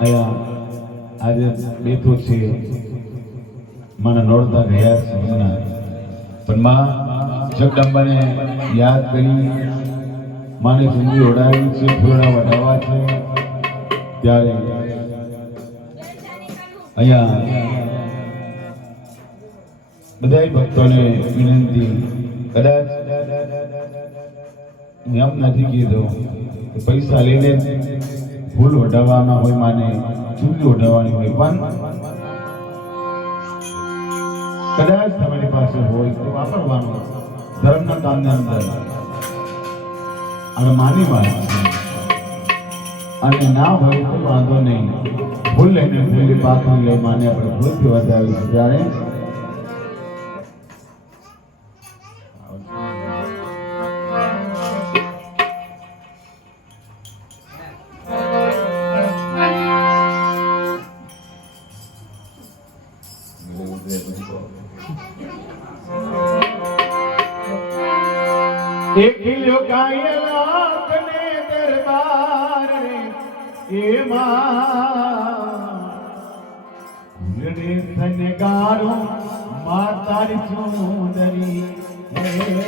અહીંયા આજે બેઠો છે મને નોડતા ગયા છે હમણાં પણ માં જગદંબાને યાદ કરી માને જિંદગી ઓડાવી છે ફૂલડા વઢાવા છે ત્યારે અહીંયા બધા ભક્તોને વિનંતી કદાચ હું એમ નથી કીધું કે પૈસા લઈને ફૂલ વઢાવવાના હોય માને ચૂંટણી વઢાવવાની હોય પણ કદાચ તમારી પાસે હોય તો વાપરવાનું ધર્મના કામની અંદર અને માની વાત અને ના હોય તો વાંધો નહીં ફૂલ લઈને ફૂલની પાકડી લઈ માને આપણે ફૂલથી વધાવી ત્યારે એકલો કાયલાત ને દરબાર એમાં રે સનગારો માતારી સુંદરી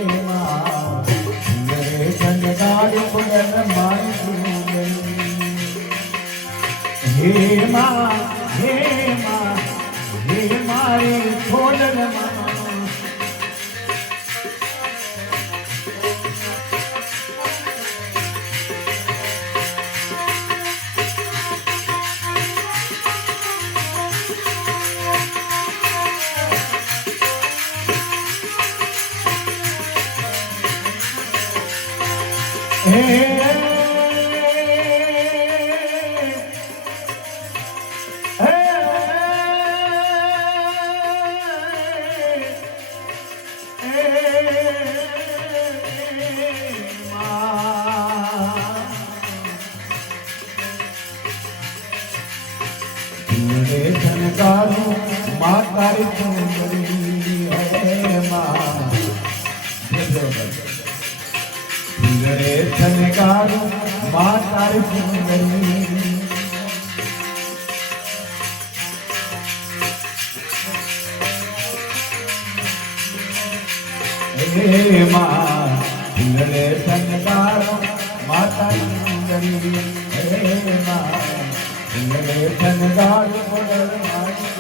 એમાં રે સનગારો પુનર મારી સુંદરી એમાં હે મારી છોડલમાં માતારી સુંદરી હે માં રે સનગારો માતારી સુંદરી હે માં રે સનગારો માતારી સુંદરી હે માં રે સનગારો માતારી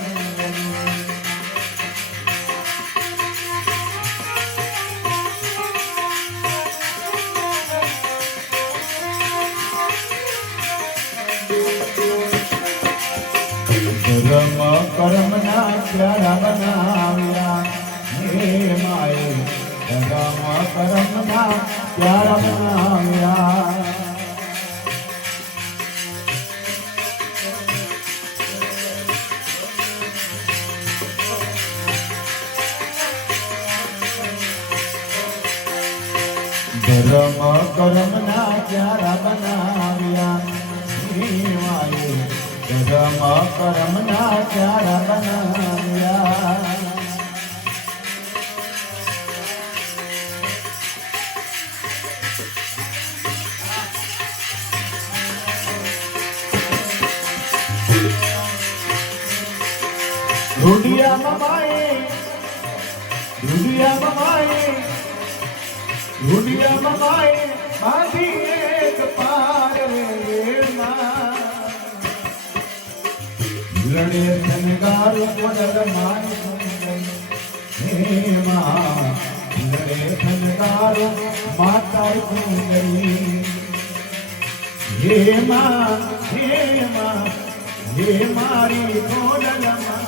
ધર્મ કર્મના પ્યારા બનાવ્યા હે માએ ધર્મ કર્મના પ્યારા બનાવ્યા ધર્મ કર્મના પ્યારા બનાવ્યા હે માએ ધર્મ કર્મના પ્યારા બનાવ્યા રૂડિયા મમાએ બાંધી એક પાર લડે સનગારો પડર મારી હે માં લડે સનગારો માતારી સુંદરી હે મારી કોડલમાં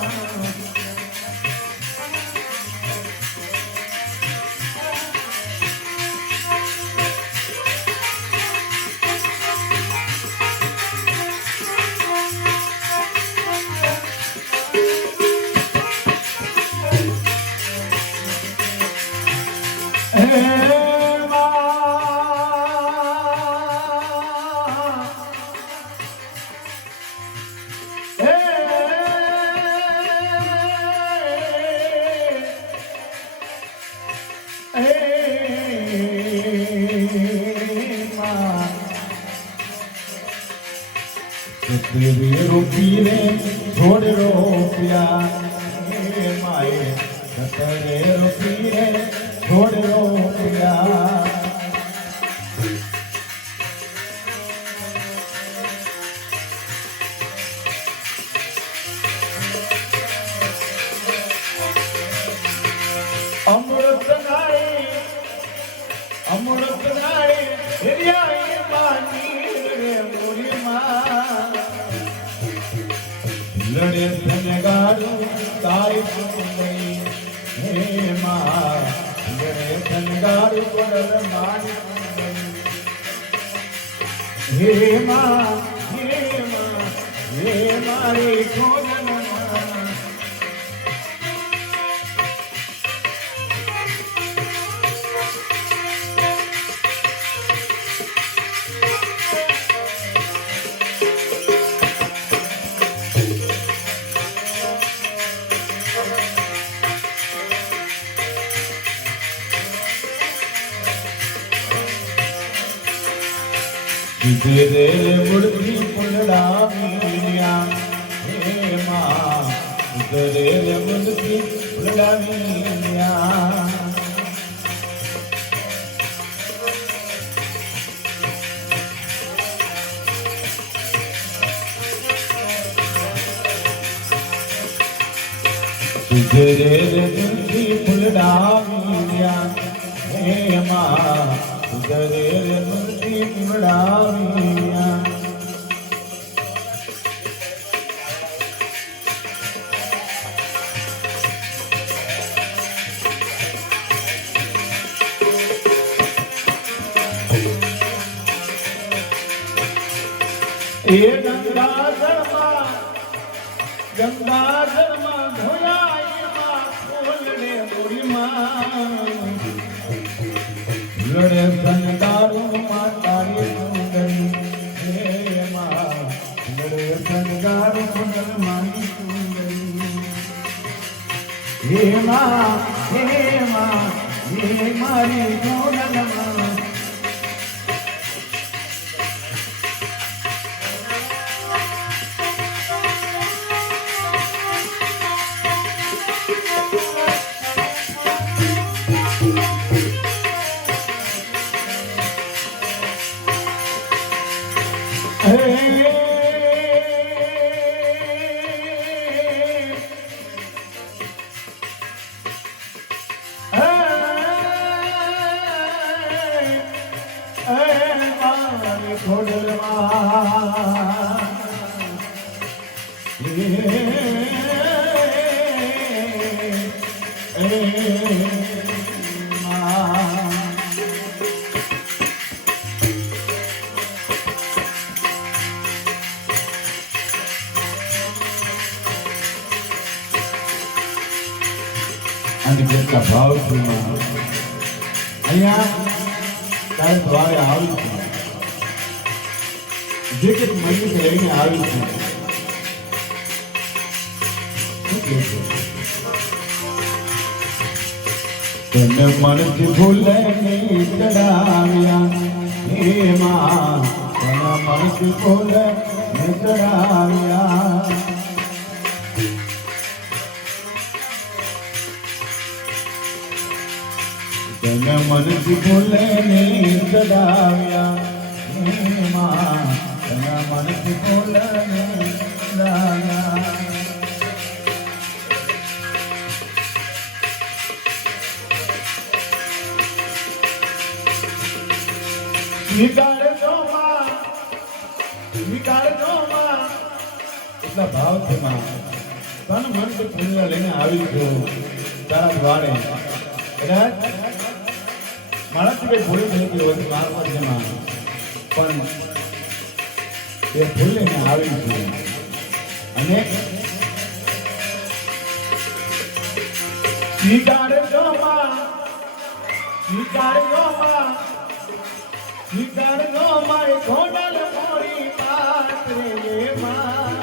तेरे रूपी रे छोड़ रोपिया हे माए तेरे रूपी रे छोड़ रोपिया अमृत नारी हिरियाई मानी रे मोरी माँ लड़े धनगारू तारी सुंदरी हे माँ लड़े धनगारू कोडल मानी सुंदरी हे माँ हे मारी कोडल माँ तेरे मूर्ति पुलड़ा मिया हे माँ तेरे मूर्ति पुलड़ा मिया तेरे मूर्ति पुलड़ा मिया हे माँ तेरे मूर्ति पुलड़ा मिया ये गंगाधर माँ धोयाई माँ खोलने बुरी माँ लड़े धनदारू माँ तारी सुंदरी हे माँ लड़े धनदारू कोडल मानी सुंदरी हे माँ हे मारी कोडल माँ અને કેટલા ભાવથી અહીંયા તારે દ્વારે આવી છે જે કંઈક મળ્યું છે લઈને આવી છે શું કહે છે તને મનથી ભૂલે નહીં ચડાવ્યા હે માં તને મનથી ભૂલે નહીં ચડાવ્યા તને મનથી ભૂલે નહીં ચડાવ્યા હે માં તને મનથી ભૂલે નહીં ચડાવ્યા સ્વીકારજો માં એટલા ભાવથી માં તન મનથી ભૂલે લઈને આવી છું તારા દ્વારે મારાથી કઈ ભૂલ થઈ ગઈ હોય મારફત જેમાં પણ એ ભૂલ લઈને આવી છે અને સ્વીકારજો મારી ઘોડલ મોરી પાત્રે માં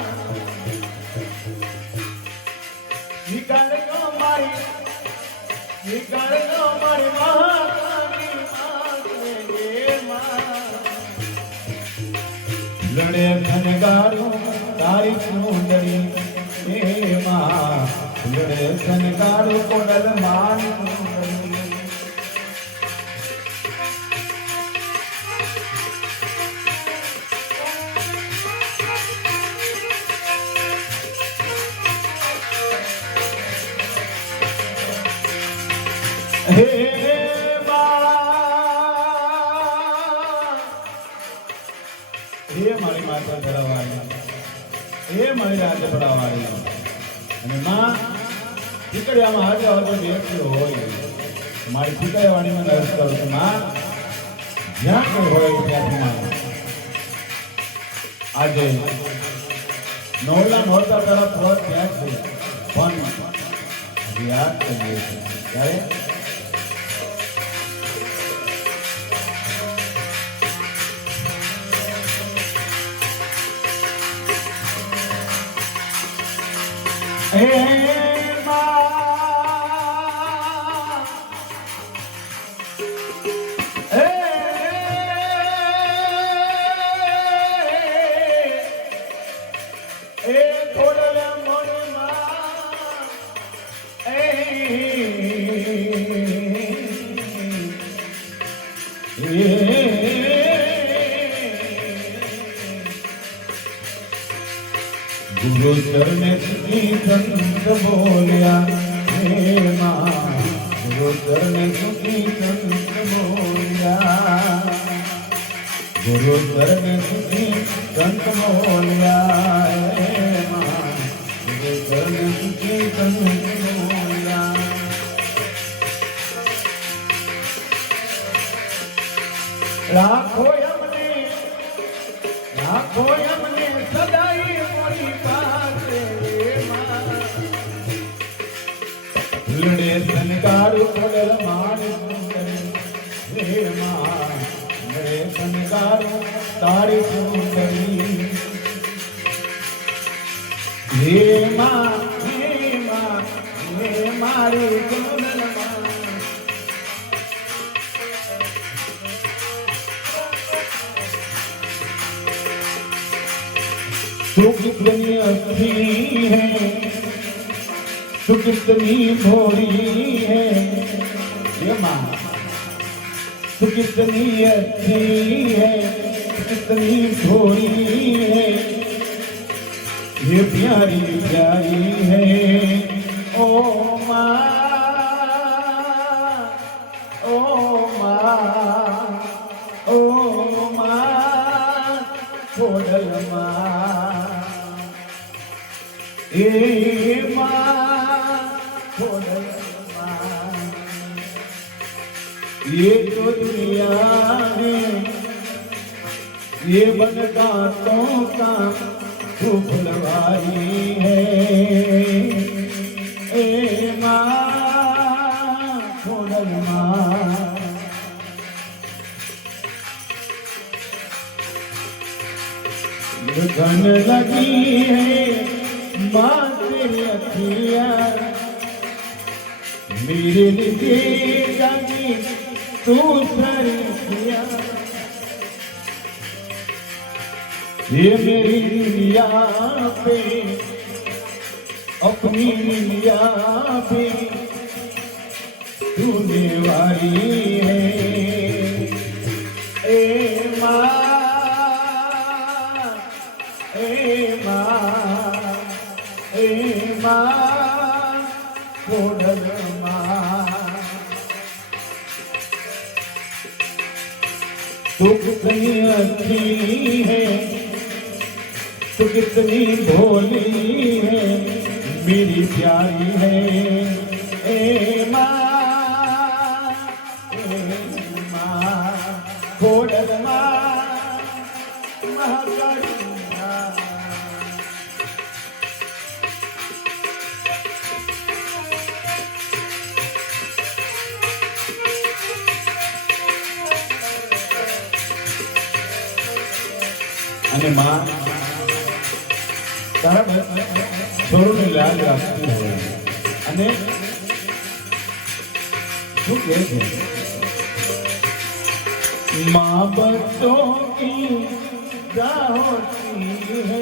સ્વીકારજો મારી મહાકાળી પાત્રે માં લડે ધનગારું તારી સુંદરી એ માં ફૂલડે સનકારો કોડલ મારી સુંદરી હે મારી માતા ધરાવાળી હે મારી રાજ પડાવાળી અને માં ઠીકડિયામાં હાજર હતો બેઠો હોય મારી ઠીકડિયાવાળીમાં નર્સ કરું છું માં જ્યાં કોઈ હોય ત્યાંથી માં આજે નોરલા નોરતા તરફ હોત ત્યાં છે પણ યાદ કરીએ છીએ ત્યારે હે गुरु चरण की संत बोलिया हे मां गुरु चरण की संत बोलिया गुरु चरण की संत बोलिया हे मां गुरु चरण की संत बोलिया लाखों यमने सदाई मोरी पासे फूलड़े सनकार कोडल मारी सुंदरी हे मां मेरे सनकार तारी सुंदरी हे मारी कोडल तू कितनी अच्छी है तू कितनी भोली है ये माँ तू कितनी अच्छी है तू कितनी भोली है ये प्यारी प्यारी है ओ माँ ओ माँ ओ माँ कोडल माँ ए माँ कोडल माँ ये तो दुनिया है ये बनगातों का फुलवारी है ए माँ कोडल माँ लगन लगी है माँ तेरी अखिया मेरे लिए जागी तू सरसिया ये मेरी लिया पे अपनी लिया पे तूने वाली है ए माँ कोडल माँ तू कितनी अच्छी है तू कितनी भोली है मेरी प्यारी है ए माँ कोडल माँ महाकाली અને માં તારા છોડને લાજ રાખતી હોય અને શું કહે છે माँ बच्चों की क्या होती है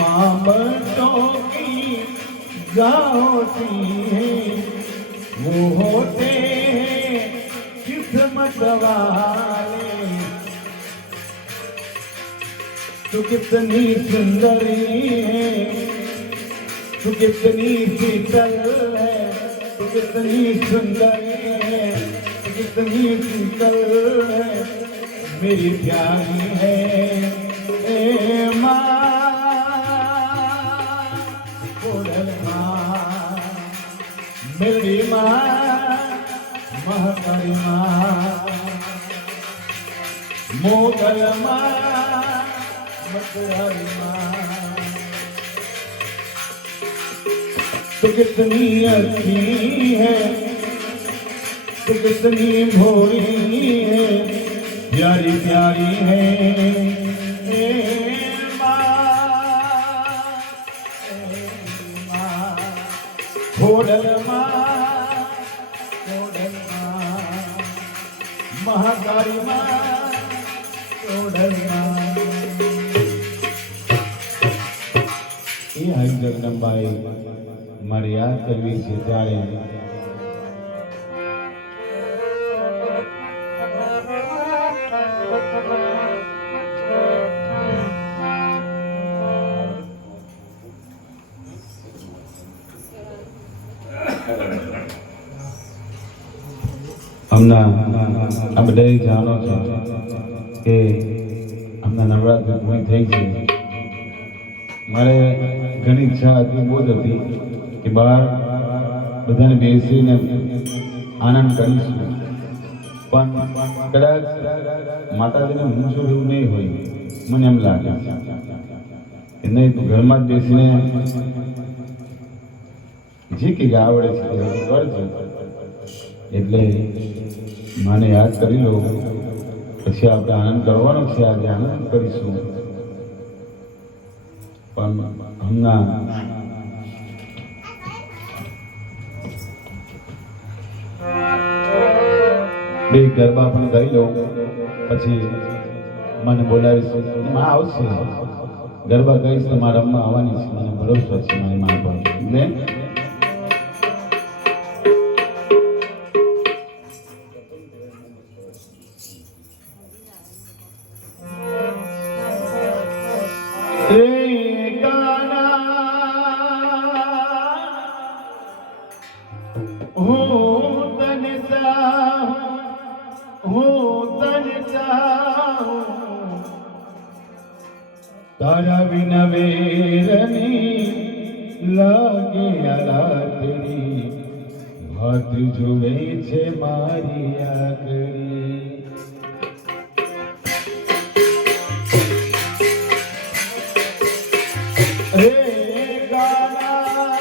माँ बच्चों की गाँव होती है वो होते हैं किस्मत वाले। तू कितनी सुंदरी है, तू कितनी शीतल है, तू कितनी सुंदरी है, तू कितनी शीतल है, मेरी प्यारी है ए माँ कोडल माँ, मेरी माँ महाकाली माँ, मोगल माँ, मथुरारी माँ। तू कितनी अच्छी है, तू कितनी भोली है, प्यारी प्यारी है ए माँ, खोडल माँ, महाकाली माँ, खोडल माँ। એ હરિ જગદંબાએ મારે યાદ કરવી છે ત્યારે હમણાં આ બધાએ જાણો છો કે હમણાં નવરાત્રિ પૂરી થઈ છે। મારે ઘણી ઈચ્છા હતી, બહુ જ હતી કે બહાર બધાને બેસીને આનંદ કરીશું, પણ કદાચ માતાજીને મૂંઝું એવું નહીં હોય, મને એમ લાગે કે નહીં તું ઘરમાં જ બેસીને જે કંઈક આવડે છે તે કરજો। એટલે મને યાદ કરી લો, પછી આપણે આનંદ કરવાનો છે, આજે આનંદ કરીશું। પણ હમણાં બે ગરબા પણ કરી લો, પછી મને બોલાવીશ, માં આવશે, ગરબા કહીશ તો મારા રમવા આવવાની છે, મને ભરોસો છે મારી માં પર। એટલે તારા વિના વેરની લાગે રાતડી, હાથ જોવે છે મારી આગળી। રે ગાના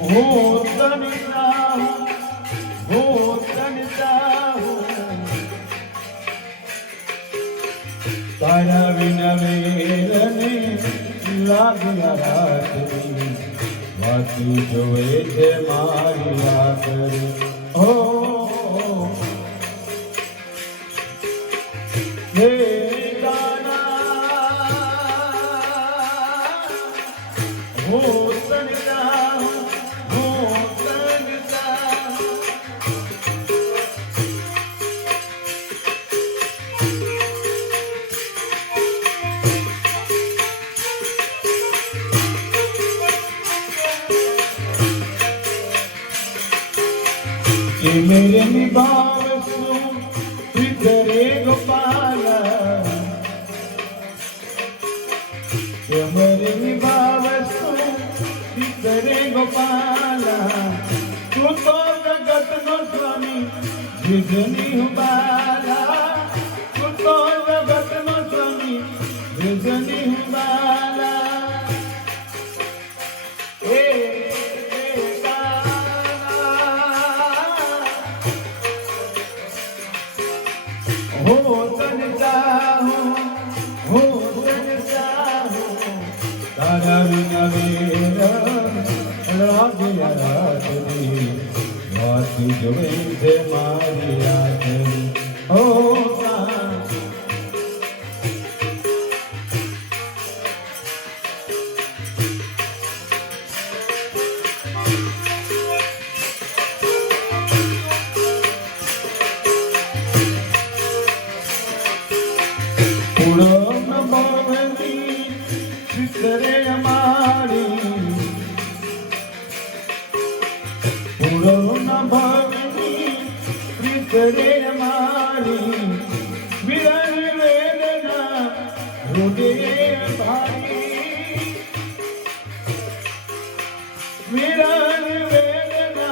હો તનતા હો તનતા તારા વિના વેરને લાગ્યા રાતની, વાતું જોવે છે મારી આગળ। હો હે ગાના હો તનતા હો તનતા कि मेरे निभाव सु करे गोपाला, कि मेरे निभाव सु करे गोपाला, तू तो जगत नो स्वामी जिजनी हुबाला, तू तो जगत नो स्वामी जिजनी हुबाला। हो तनता हो तनता तारा विना वेरा લાગ્યા રાતની, વાતું જોવે છે મારી આગળ। ઓ हमारी विरल वेदना हृदय भारी विरल वेदना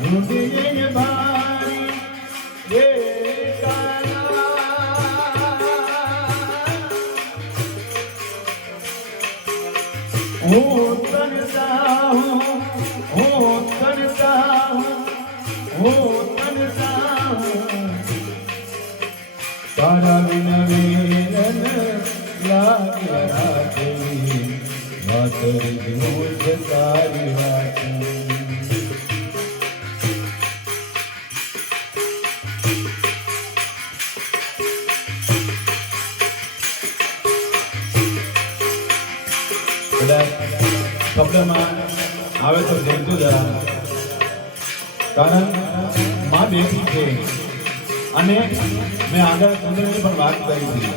हृदय भारी ये काला हूँ तनता हूँ तनता हूँ तनता हूँ तारा बिना वेदन लागे राते वातरी मुझ सारी रात શબ્દમાં આવે તો જોઈતું જરા કારણ માં બેઠી છે અને મેં આગળ સુંદરીની પણ વાત કરી હતી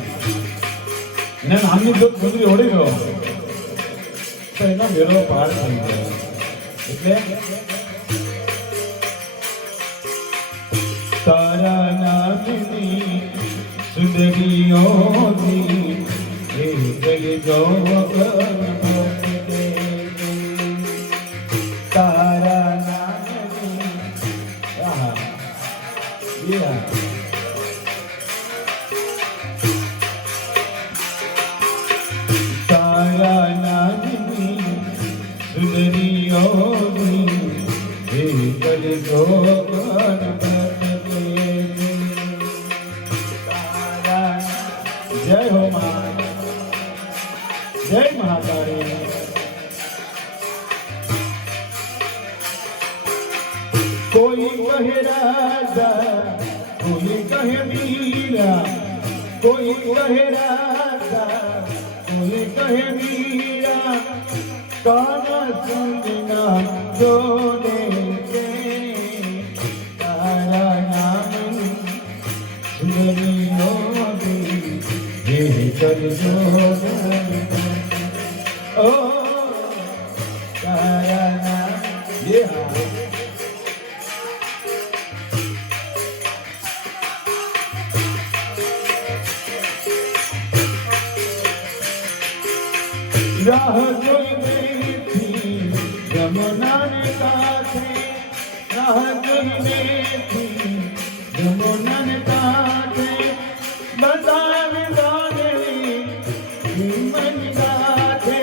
એને નામની જો સુંદરી ઓળી ગયો તો એનો વેલો પાર થઈ ગયો એટલે તારા નામની સુંદરીઓની એક જો तारा नानी तारा नानी सुंदरियों एक जो तारा जय हो माँ जय महाकाली कोई कहे राजा कोई कहे मीरा कोई कहे राजा कोई कहे मीरा काना सुनना जोड़े के तारा नाम सुंदरियों ये कर जोड़ ओ तारा नाम ये राह जोई बैठी यमुना ने कांठे राह जोई बैठी यमुना ने कांठे बतान गाने मन गाथे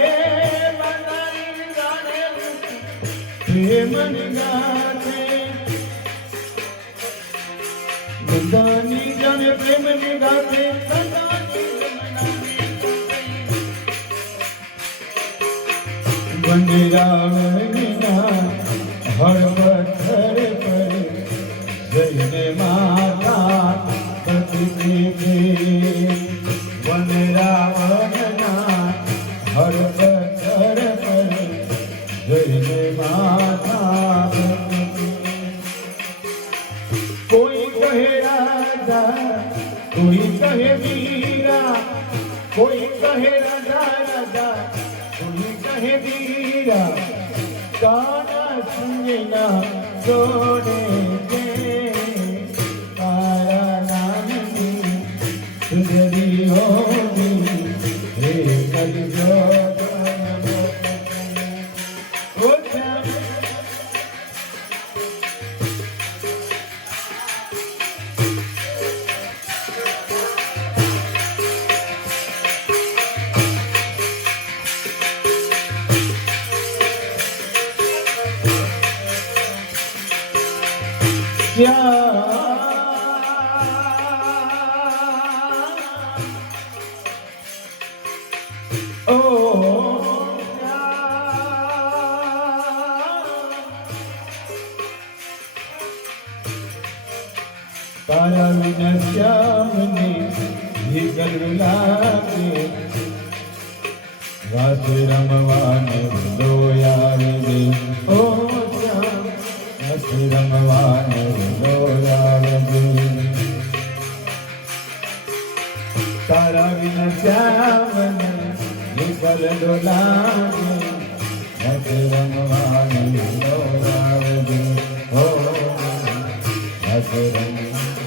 बतान गाने मन गाथे बतानी जाने प्रेम ने गाथे वंदरावना हर पत्थर पर जयने माता पति के वंदरावना हर पत्थर पर जयने माता कोई कहे राजा कोई कहे वीरा कोई कहे राजा राजा कोई कहे वीरा काना सुनना जोड़े के तारा नानी सुंदरी होगी हे कल क्या ओ तारा विना श्याम ने ही गलुला के वास रमवान दोया रे ओ श्याम वास रमवान दोया रे तारा विना श्याम ने ही गलुला के वास रमवान दोया रे ओ वास रमवान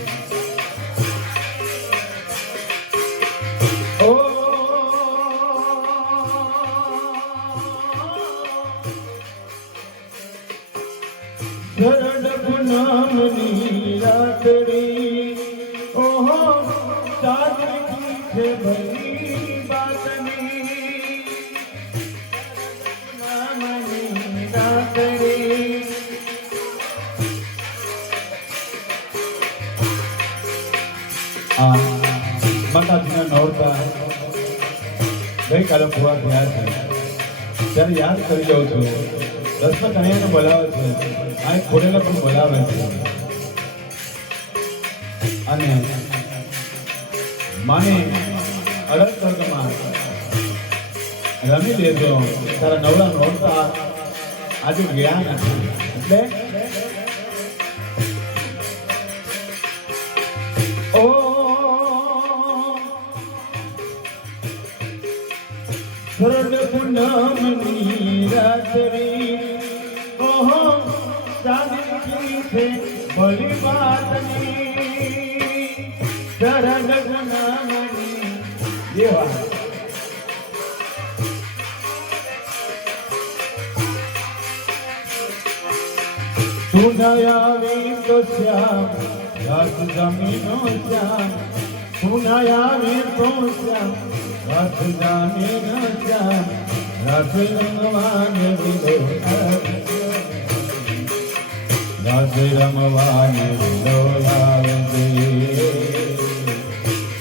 આ માતાજીના નોરતા ગઈકાલે પૂરા થયા છે ત્યારે યાદ કરી જાઉં છું. દસમા કન્યાને બોલાવે છે, આ ખોડેલા પણ બોલાવે છે અને માને અલગ સ્વર્ગમાં રમી લેજો. તારા નવરા નોરતા આજે ગયા નથી એટલે ઓ શરદ પૂનમની રાત્રિ ઓહો સાદી છે ભલી વાતની શરદ પૂનમની દેવા તું આવી તો શ્યામ રાત જમીનો શ્યામ તું આવી તો શ્યામ રાત જમીનો શ્યામ રાત રમવાને વિલો રાત રમવાને વિલો આવજે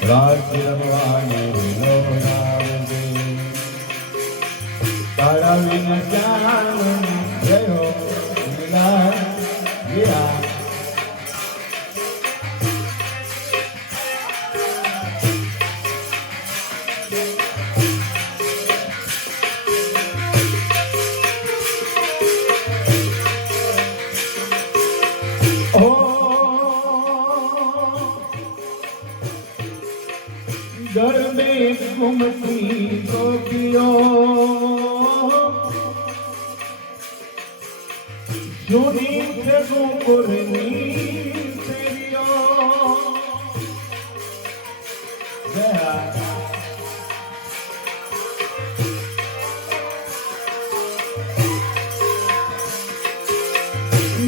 રાત રમવાને વિલો આવજે તારા વિન શ્યામ રહ્યો Yeah. घर में घूमती गोपियों सुनी से गोकुरनी तेरियों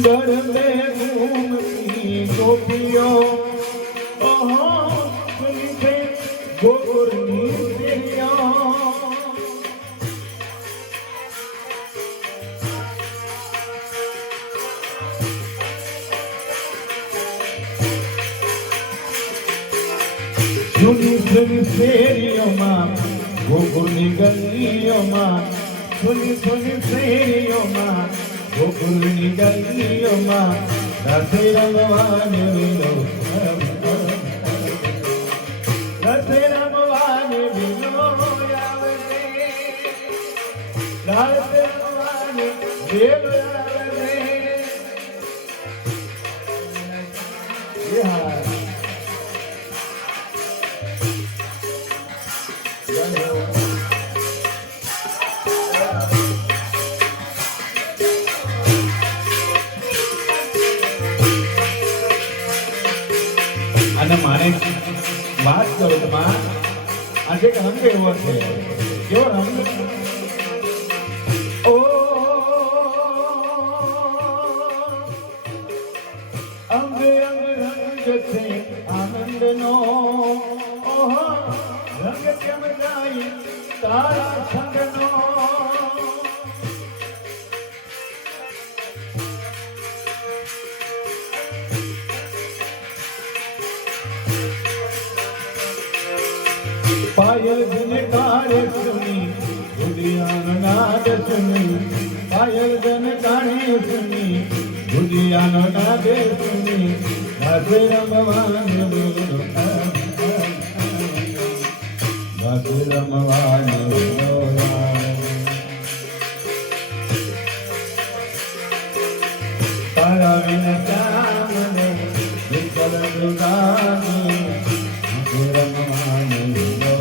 घर में घूमती गोपियों सुनी से गोकुरनी तेरियों सुनी सुनी शेरियों माँ गोकुरनी गलियों माँ सुनी सुनी शेरियों माँ गोकुरनी गलियों माँ राधे रमवाने विलो राधे रमवाने विलो आवजे राधे रमवाने विलो आवजे અને મારે વાત કરું તો માં આજે રંગ એવો છે કેવો રંગ ઓ અંગ અંગ રંગ છે આનંદનો ઓહો રંગ કેમ જાય તારા સંગનો पायल जनकारे सुनी दुनियानो नाद सुनी पायल जनकारे सुनी दुनियानो नाद सुनी राधे रमवान विलो राधे रमवान विलो तारा विन श्याम ने विकल दुगानी राधे रमवान विलो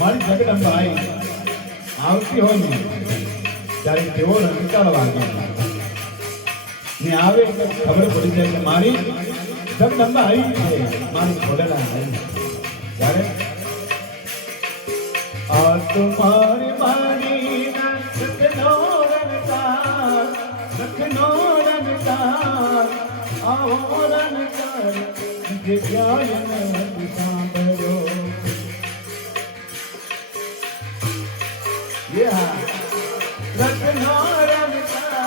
મારી જગદંબાઈ આવતી હોય ને ત્યારે તેઓ રંગકાળ વાગે ને આવે એટલે ખબર પડી જાય કે મારી જગદંબા આવી છે મારી ખોડલા આવી ત્યારે આ તમારી મારી નખનો રંગકાર આવો રંગકાર જગ્યાએ નથી સાંભળ્યો. રત્નો રમતા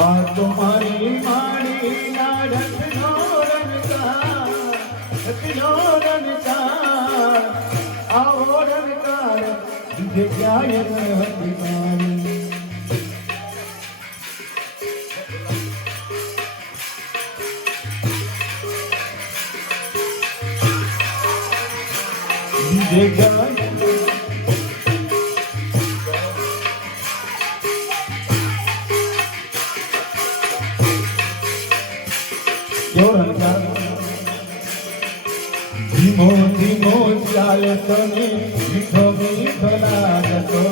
આ તો મારી મારી ના રત્નો રમતા આવો રમકાર જગ્યાએ નથી મારી. ધીમો ધીમો ચાલતો ને મીઠો મીઠો લાગતો.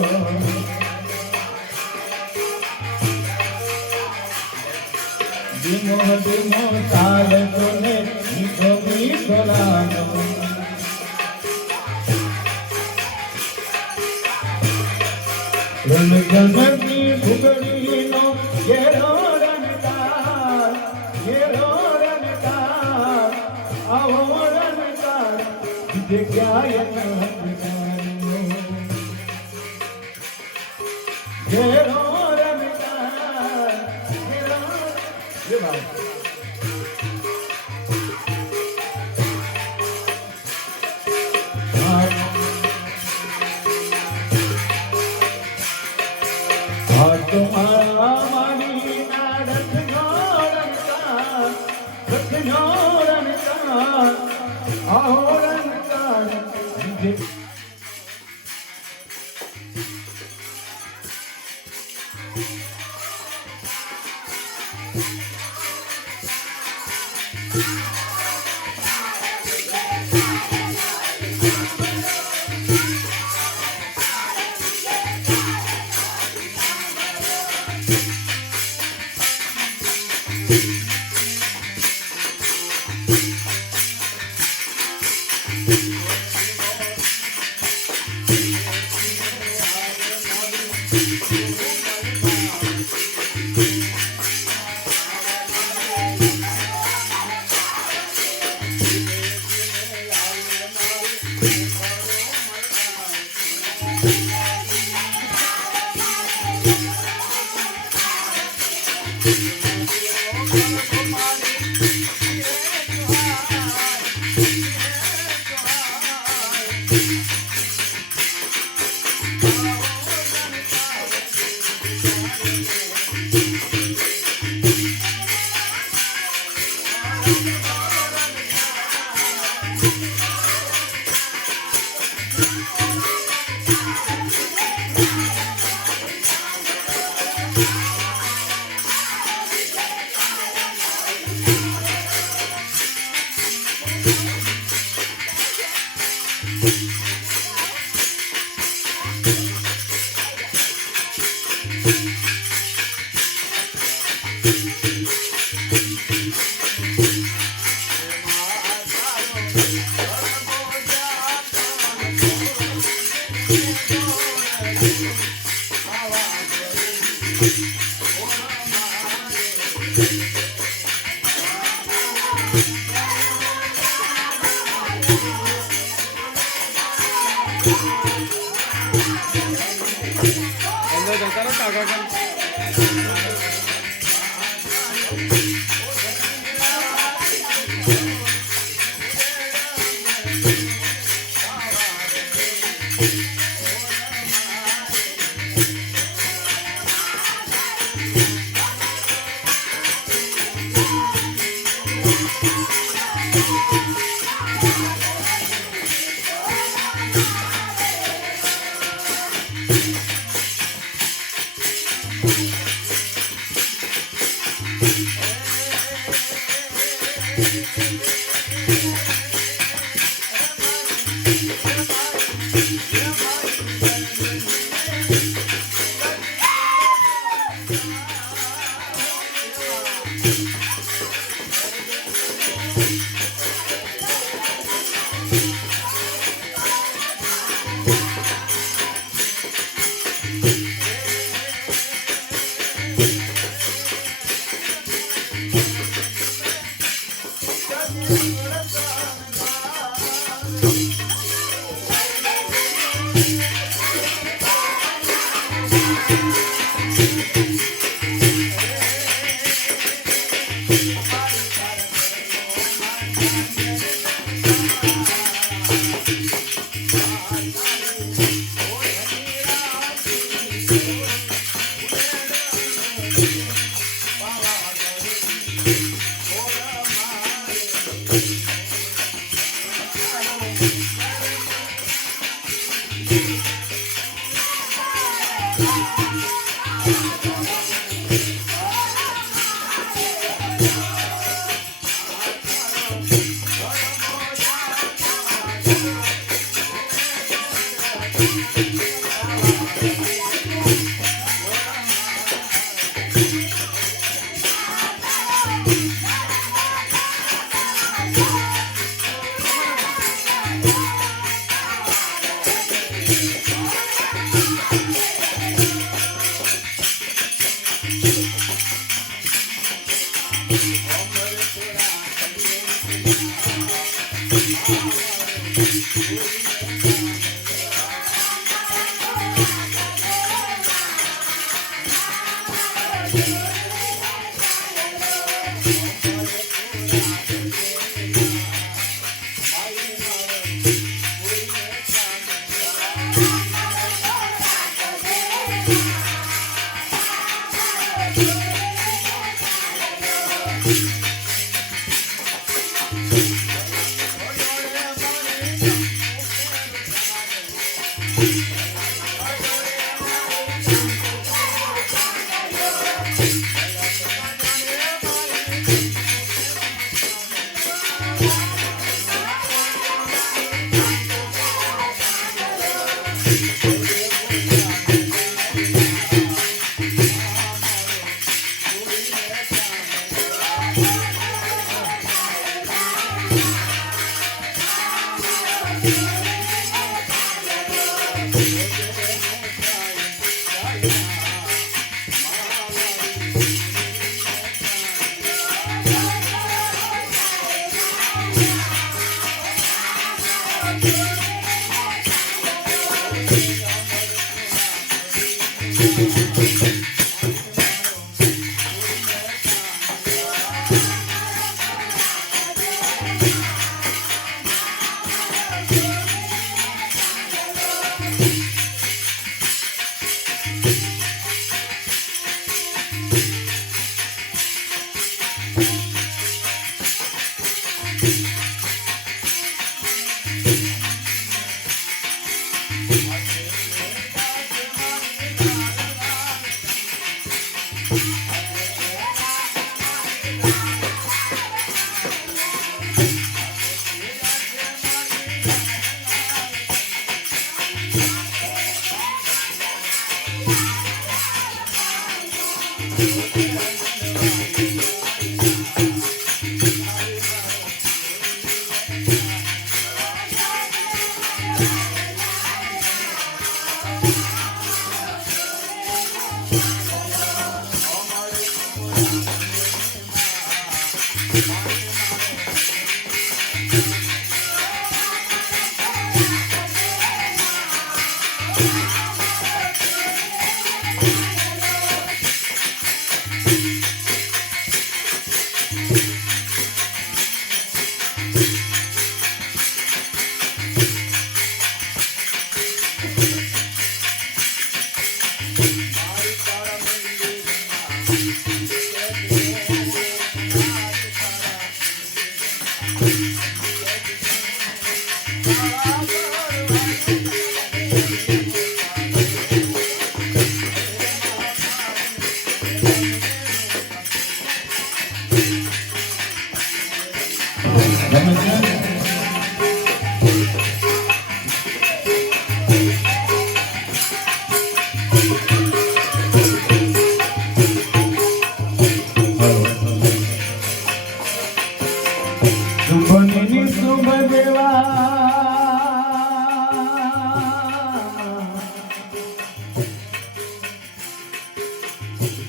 ધીમો ધીમો ચાલતો ને મીઠો મીઠો લાગતો. રણજનની ફૂગડીનો ઘેરો રણકાર, ઘેરો રણકાર, આવો રણકાર જગ્યાએ નથી ઘેરો રણકાર, ઘેરો તમારા મારી ના રત્નો રણકાર આહો રણકાર.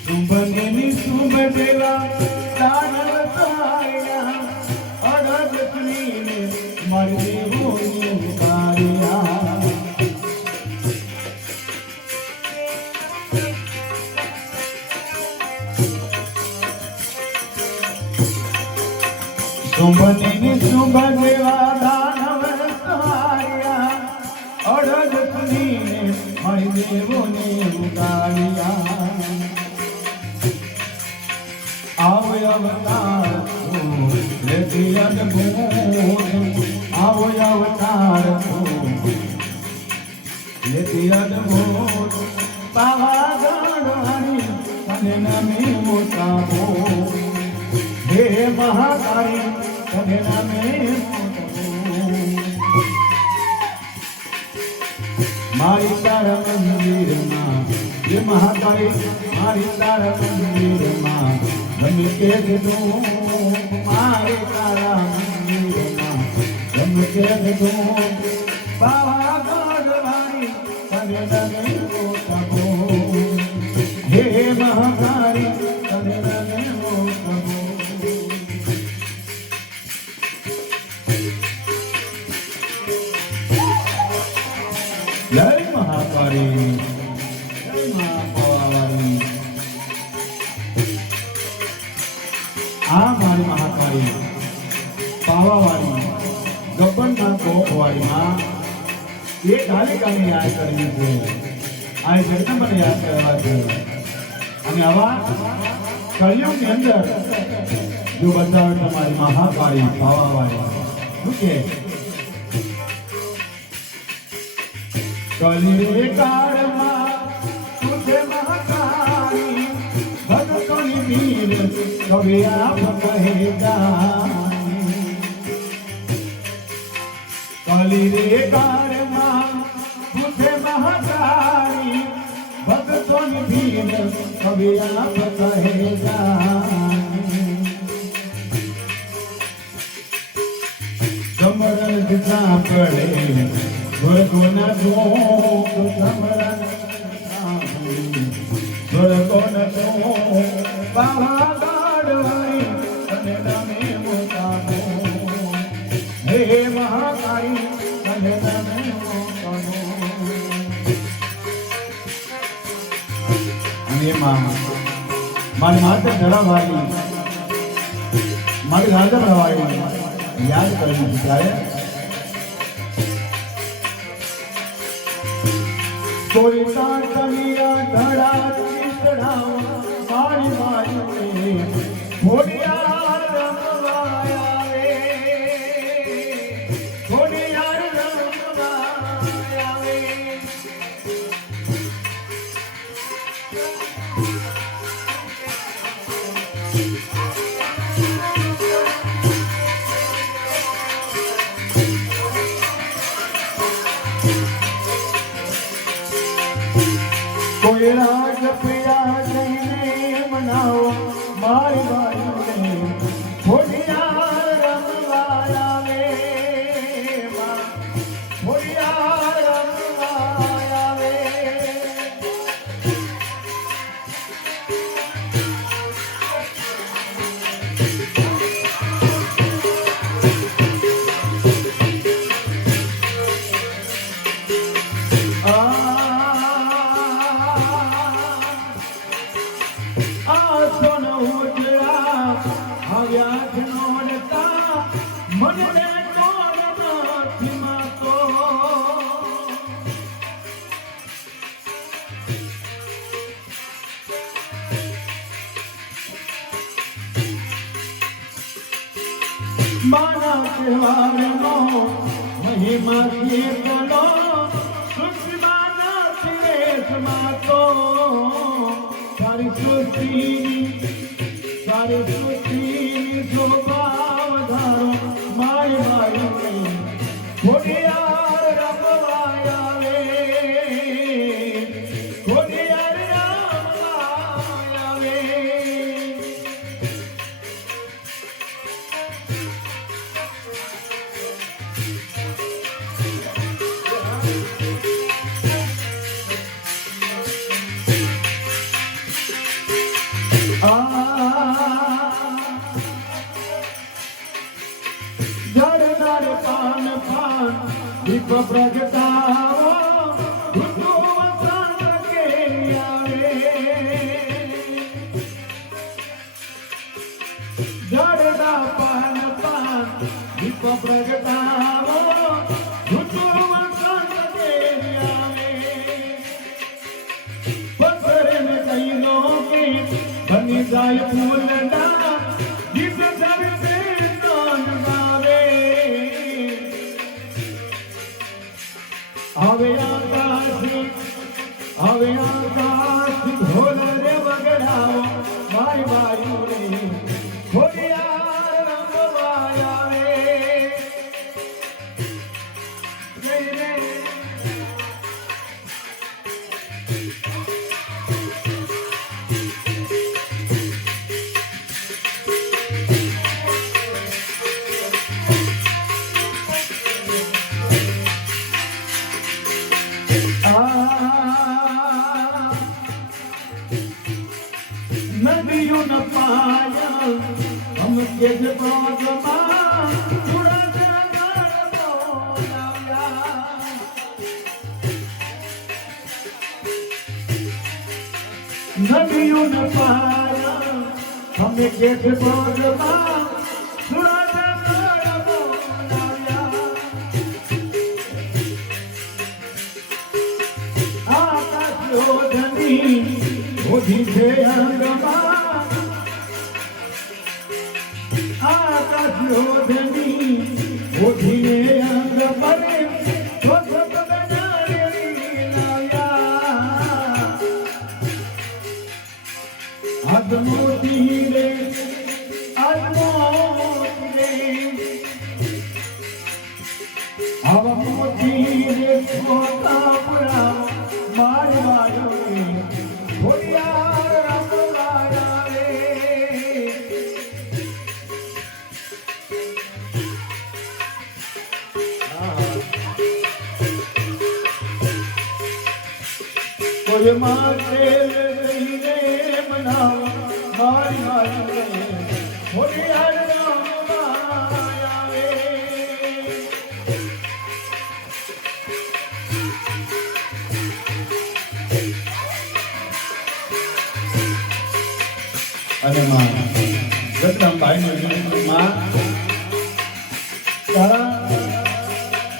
શુંભની શુભ દેવા દાનવ તાર્યા અડગની મારી દેવોની કાર્યા શુંભની શુભ દેવા દાનવ તાર્યા અડગની મારી દેવોની કાર્યા આવો અવતાર લેતી અદભુત આવો અવતાર લેતી અદભુત પાવાગઢની તને નમે મોટા હો હે મહાકાળી તને નમે મારી તારા મંદિરમાં હે મહાકાળી મારી તારા મંદિરમાં ગમે તે તું મારી તારા મંદિરમાં ગમે તે તું પાવાગઢ વાળી તને તને ઓટબો હે મહાકાળી તને તને ઓટબો જય મહાકાળી જય મહાપાવાળી આ મારી મહાકાળી પાવાવાળી ગબ્બરના કોપવાળી માં એ કાલિકાને યાદ કરવી છે આ જગદંબાને યાદ કરવા છે અને આવા કળિયુગની અંદર જો બતાવે તમારી મહાકાળી પાવાવાળી શું કે કલી કાળમાં તુજે મહાકાળી ભક્તોની વીર કવિ આપ કહે જાની કલી રે કાળમાં તુજે મહાકાળી ભક્તોની વીર કવિ આપ કહે જાની કમરન દિશા પડે સ્વર્ગોના શોક સમરણ સ્વર્ગોના શોક પાવાગઢ વાળી તને તમે મોટાડો હે મહાકાળી તને તમે મોટાડો અને એમાં મારી માતા ચડાવવાની મારી રાજા રવાઈ યાદ કરવી શીખાય કોઈ તાતલિયા ધડા ચીતડાવા મારી મારી ઘોડિયાર રમવા આવે ઘોડિયાર રમવા આવે કોઈ રાજ પિયા જઈને મનાવો મારી બાઈને ઘોડિયાર રમવા આવે ઘોડિયાર રમવા આવે માના કહેવાનો મહિમા કીર્તનો સૃષ્ટિમાના શિરેશમાં તો સારી સૃષ્ટિની શોભા વધારો મારી મારી ઘોડિયાર રમવા આવે ઘોડિયાર રમવા આવે જળદાર પાન પાન દીપ પ્રગટાવો ઋતુ વસંત કે આવે જળદાર પાન પાન દીપ પ્રગટાવો ઋતુ વસંત કે આવે પથરે ને કઈ નો કે બની જાય ફૂલડા ગીત ધરતે નોન ગાવે હવે આકાશ ઢોલ રે વગડાવો મારી બાયુ રે ઘોડિયાર રમવા આવે નદીઓ ન પાયા હમ કે જ બાગમાં સુરત નદીઓ ન પાયા હમ કે જ બાગમાં સુરત ઓઢી છે અંગમાં આકાશ ઓઢની ઓઢીને અંગ બને મોતી રે આવા મોતી રે મોતા પડા મારવાયો કોઈ માટે લઈને મનાવ મારી મારી મોટી આવે અને માં જગદંબાઈનું માં તારા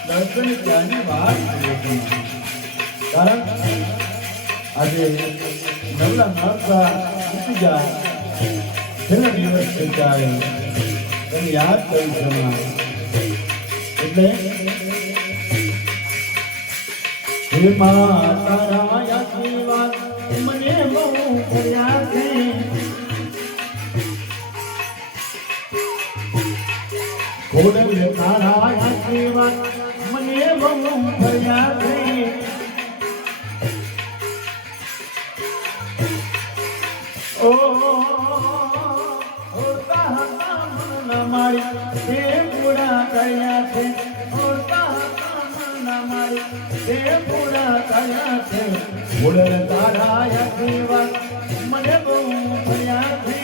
દર્શન ત્યાંની વાત કારણ આજે નવલા નવતા તૂટી જાય છેલ્લા દિવસ થઈ જાય એને યાદ કરી છે એટલે હે માં તારા આશીર્વાદ મને બહુ કર્યા છે ખોડલ તારા આશીર્વાદ મને બહુ કર્યા છે ઓ મારી તે પૂરા કર્યા છે મારી તે પૂરા કર્યા છે બોલે તારા આશીર્વાદ મને બહુ થયા છે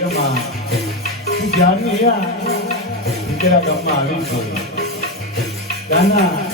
એમાં તું જાણી તેરા ગામમાં આવી છે જાના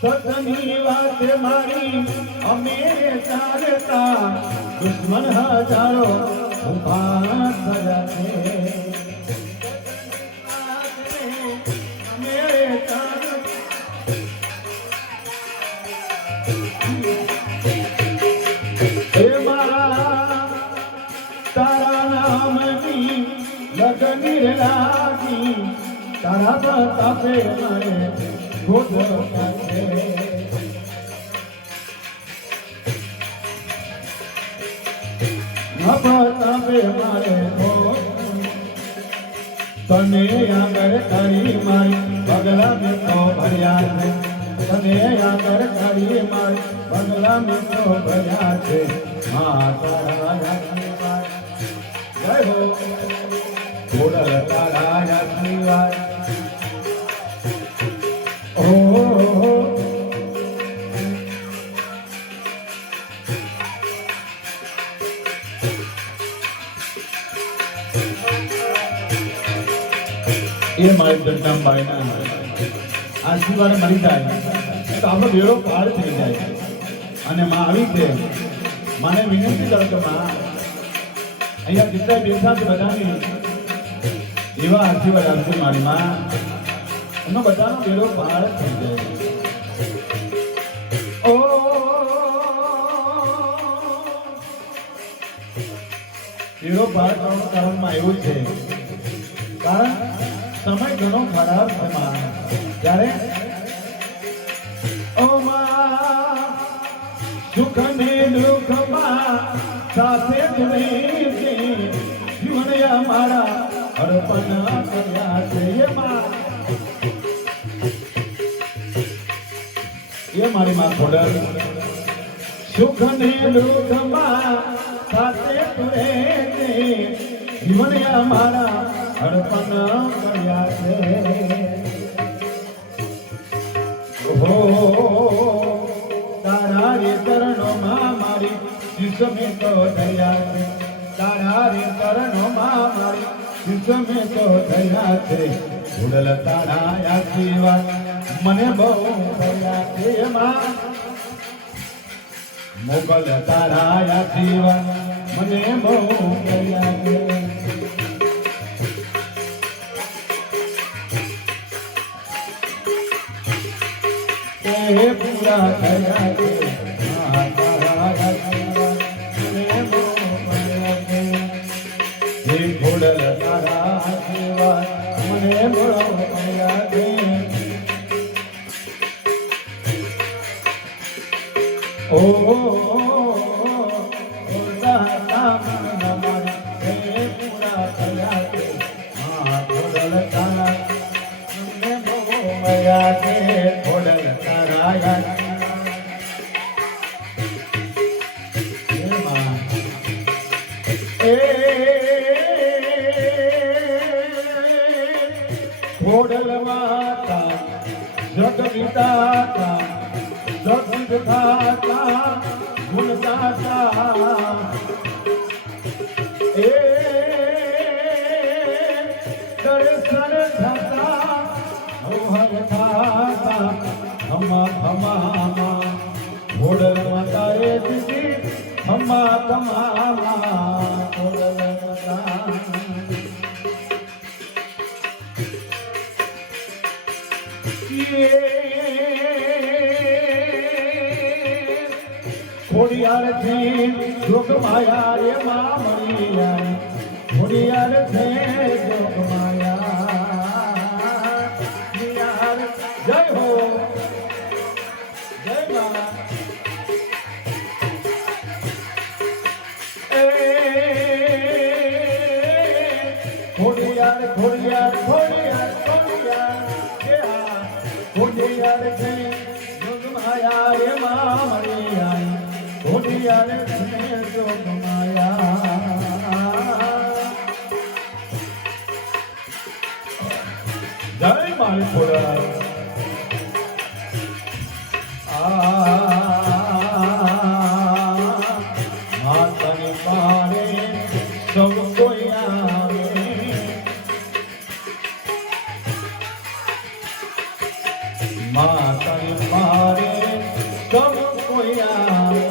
સતની વાત મારી અમે ચાલતા દુશ્મન હજારો ઉભા થયા છે અમે ચાલતા તારા નામની લગની લાગી તારા પ્રતાપે મને તને આગળ કરી મારી પગલા મિત્રો ભર્યા છે તને આગળ કરી મારી પગલા મિત્રો ભર્યા છે તારા જય હો ખોડલ તારા આશીર્વાદ એ મારી જગદંબાઈના આશીર્વાદ મળી જાય તો આપણો બેડો પાર થઈ જાય અને માં આવી છે માને વિનંતી કરો કે માં અહીંયા જેટલા બેઠા છે બધાની એવા આશીર્વાદ આપશે મારી માં એનો બધાનો બેડો પાર થઈ જાય ઓ બેડો પાર કરવાનું કારણમાં એવું છે કારણ સમય ઘણો ખરાબ છે માં ત્યારે ઓ માં સુખ ને દુઃખ માં સાથે જીવન અમારા અર્પણ કર્યા છે એ મારી માં ખોડલ સુખ ને દુઃખ માં સાથે જીવન અમારા અર્પણ કર્યા છે હો તારા રે ચરણોમાં મારી શિષ્ય મેં તો થયા છે તારા રે ચરણોમાં મારી શિષ્ય મેં તો થયા છે ખોડલ તારા આશીર્વાદ મને બહુ થયા છે માં મોગલ તારા આશીર્વાદ મને બહુ થયા છે પૂરા થયા છે ખોડલ તારા આશીર્વાદ મને બહુ મળ્યા છે ઓ પૂરા થયા છે ખોડલ તારા મને બહુ મળ્યા છે ખોડલ ખોડલ માતા જગવિદાતા જગવિધાતા ગુણદાતા એ દર્શન થતા હર થાતા ખમા ખમા ખોડલ માતા એ દીદી ખમા ખમા ખોડલ માતા ખોડિયાર છે જોગ માયા રે માં મણિયા ખોડિયાર છે જોગ માયા જય હો જય મા ખોડિયાર ખોડિયાર ખોડિયાર ખોડિયાર ખોડિયાર છે જોગ માયા રે માં મણિયા ખોડિયાર છે જોગ માયા જય મારી ખોડિયાર માતાની પારે સૌ કોઈ આવે માતાની પારે સૌ કોઈ આવે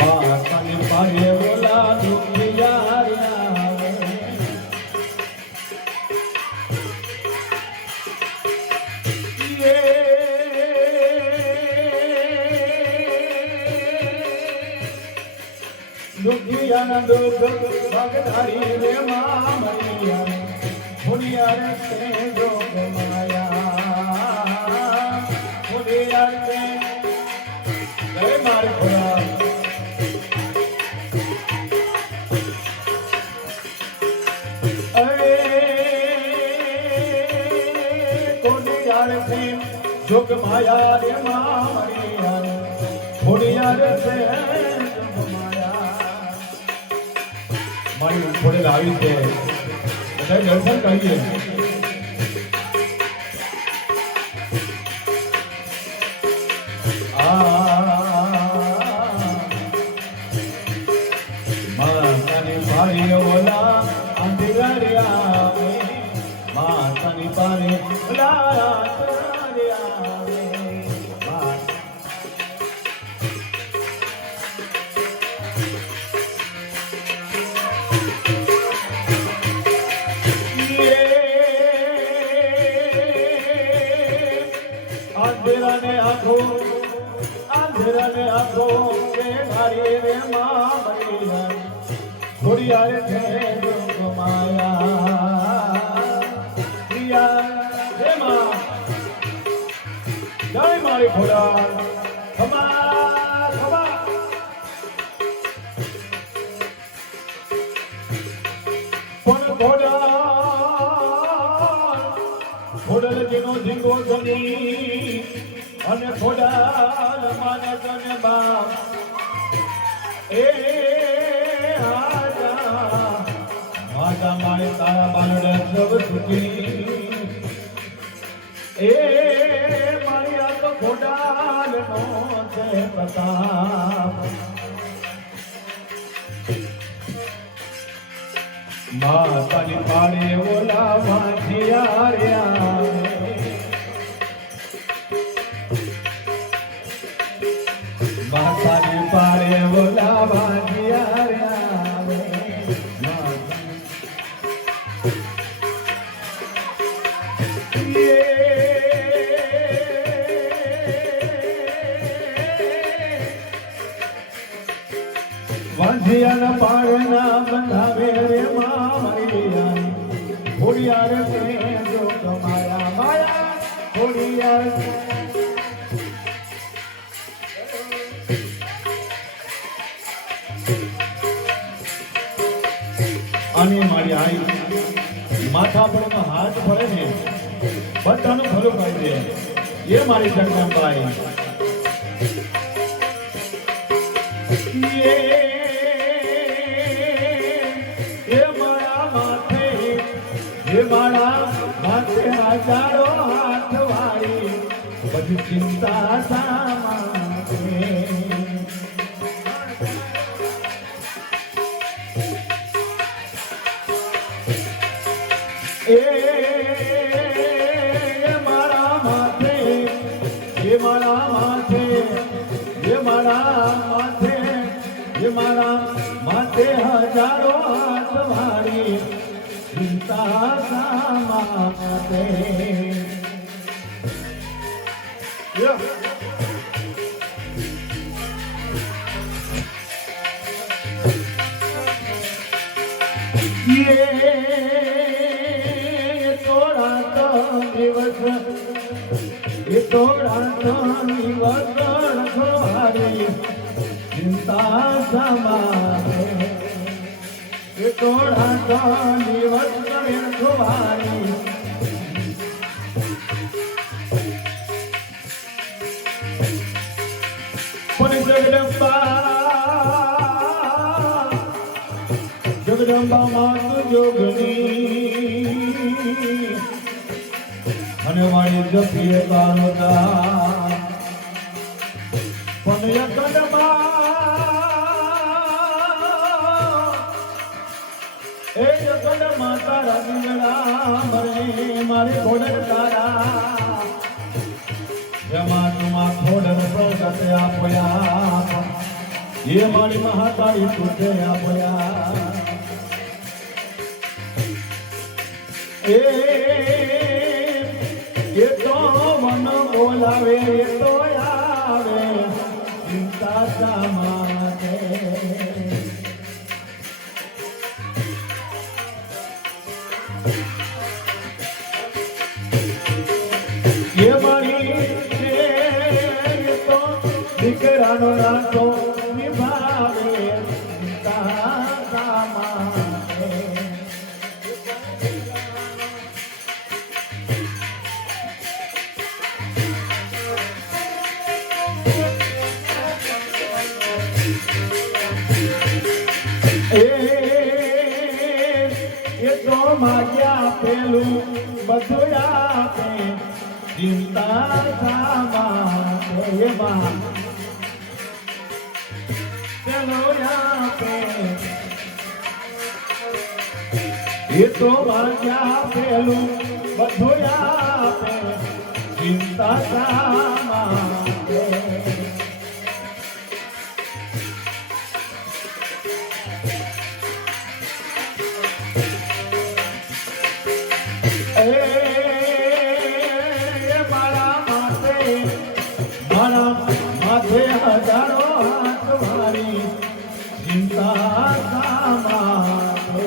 માતાની પારે બોલા દુખિયાર આવે દુખિયાના દુઃખ ભાગધારી રે માં મણિયા ખોડિયાર છે જોગ માયા ખોડિયાર છે જય મારી ખોડિયાર ખોડિયાર છે જોગ માયા રે માં મણિયા ખોડિયાર છે જોગ માયા મારી ખોડેલ આવી છે બધા દર્શન કરીએ માતાની પારી ઓલા અંધેરિયા માતાની પારી ઓલા અંધેરાને આખો કે મારી રે માં મણિયા ખોડિયાર છે જોગ માયા હે માં જય મારી ખોડિયાર ખમા ખમા પણ ખોડલ જેનો ધીંગો ધની અને ખોડાલ માને તને બા એ આજા માતા મારે તારા બાલડા સબ સુખી એ મારી આ તો ખોડાલ નો છે પ્રતાપ માતાની પાડે ઓલા વાંધિયા માતાની પાડે ઓલા વાંધિયા વાંધિયાના પાડના બંધાવે રે માં મણિયા ખોડિયાર છે જોગ માયા માયા ખોડિયાર અને મારી આઈ માથા પર હાથ પડે ને બધાનું ભલું કરી દે એ મારી જગદંબાઈ મારા માથે હજારો હાથ વાળી બધી ચિંતા સામાને એ મારા માથે એ મારા માથે એ મારા માથે એ મારા માથે હજારો હાથ વાળી ચિંતા શા માટે ચિંતા સમારે થોડા દિવસ ખોવારી પણ જગદંબા માત જોગની અને વાણી જપીએ કાળોતા પણ યકડ માતા રાજીવડા મરે મારે ખોડર તારા જેમાં તુમા ખોડર પ્રગટ આપયા એ મારી મહાકાળી તુજે આપયા એ તો મન બોલાવે એ તો આવે ચિંતા શા માટે ये मारी तो દીકરાનો નાતો નિભાવે ચિંતા માટે એ તો માગ્યા પેલું બધું આપે ચિંતા શા માટે ચલો આપે એ તો માગ્યા પેલું બધું આપે ચિંતા શા માટે હજારો હાથ મારી ચિંતા શા માટે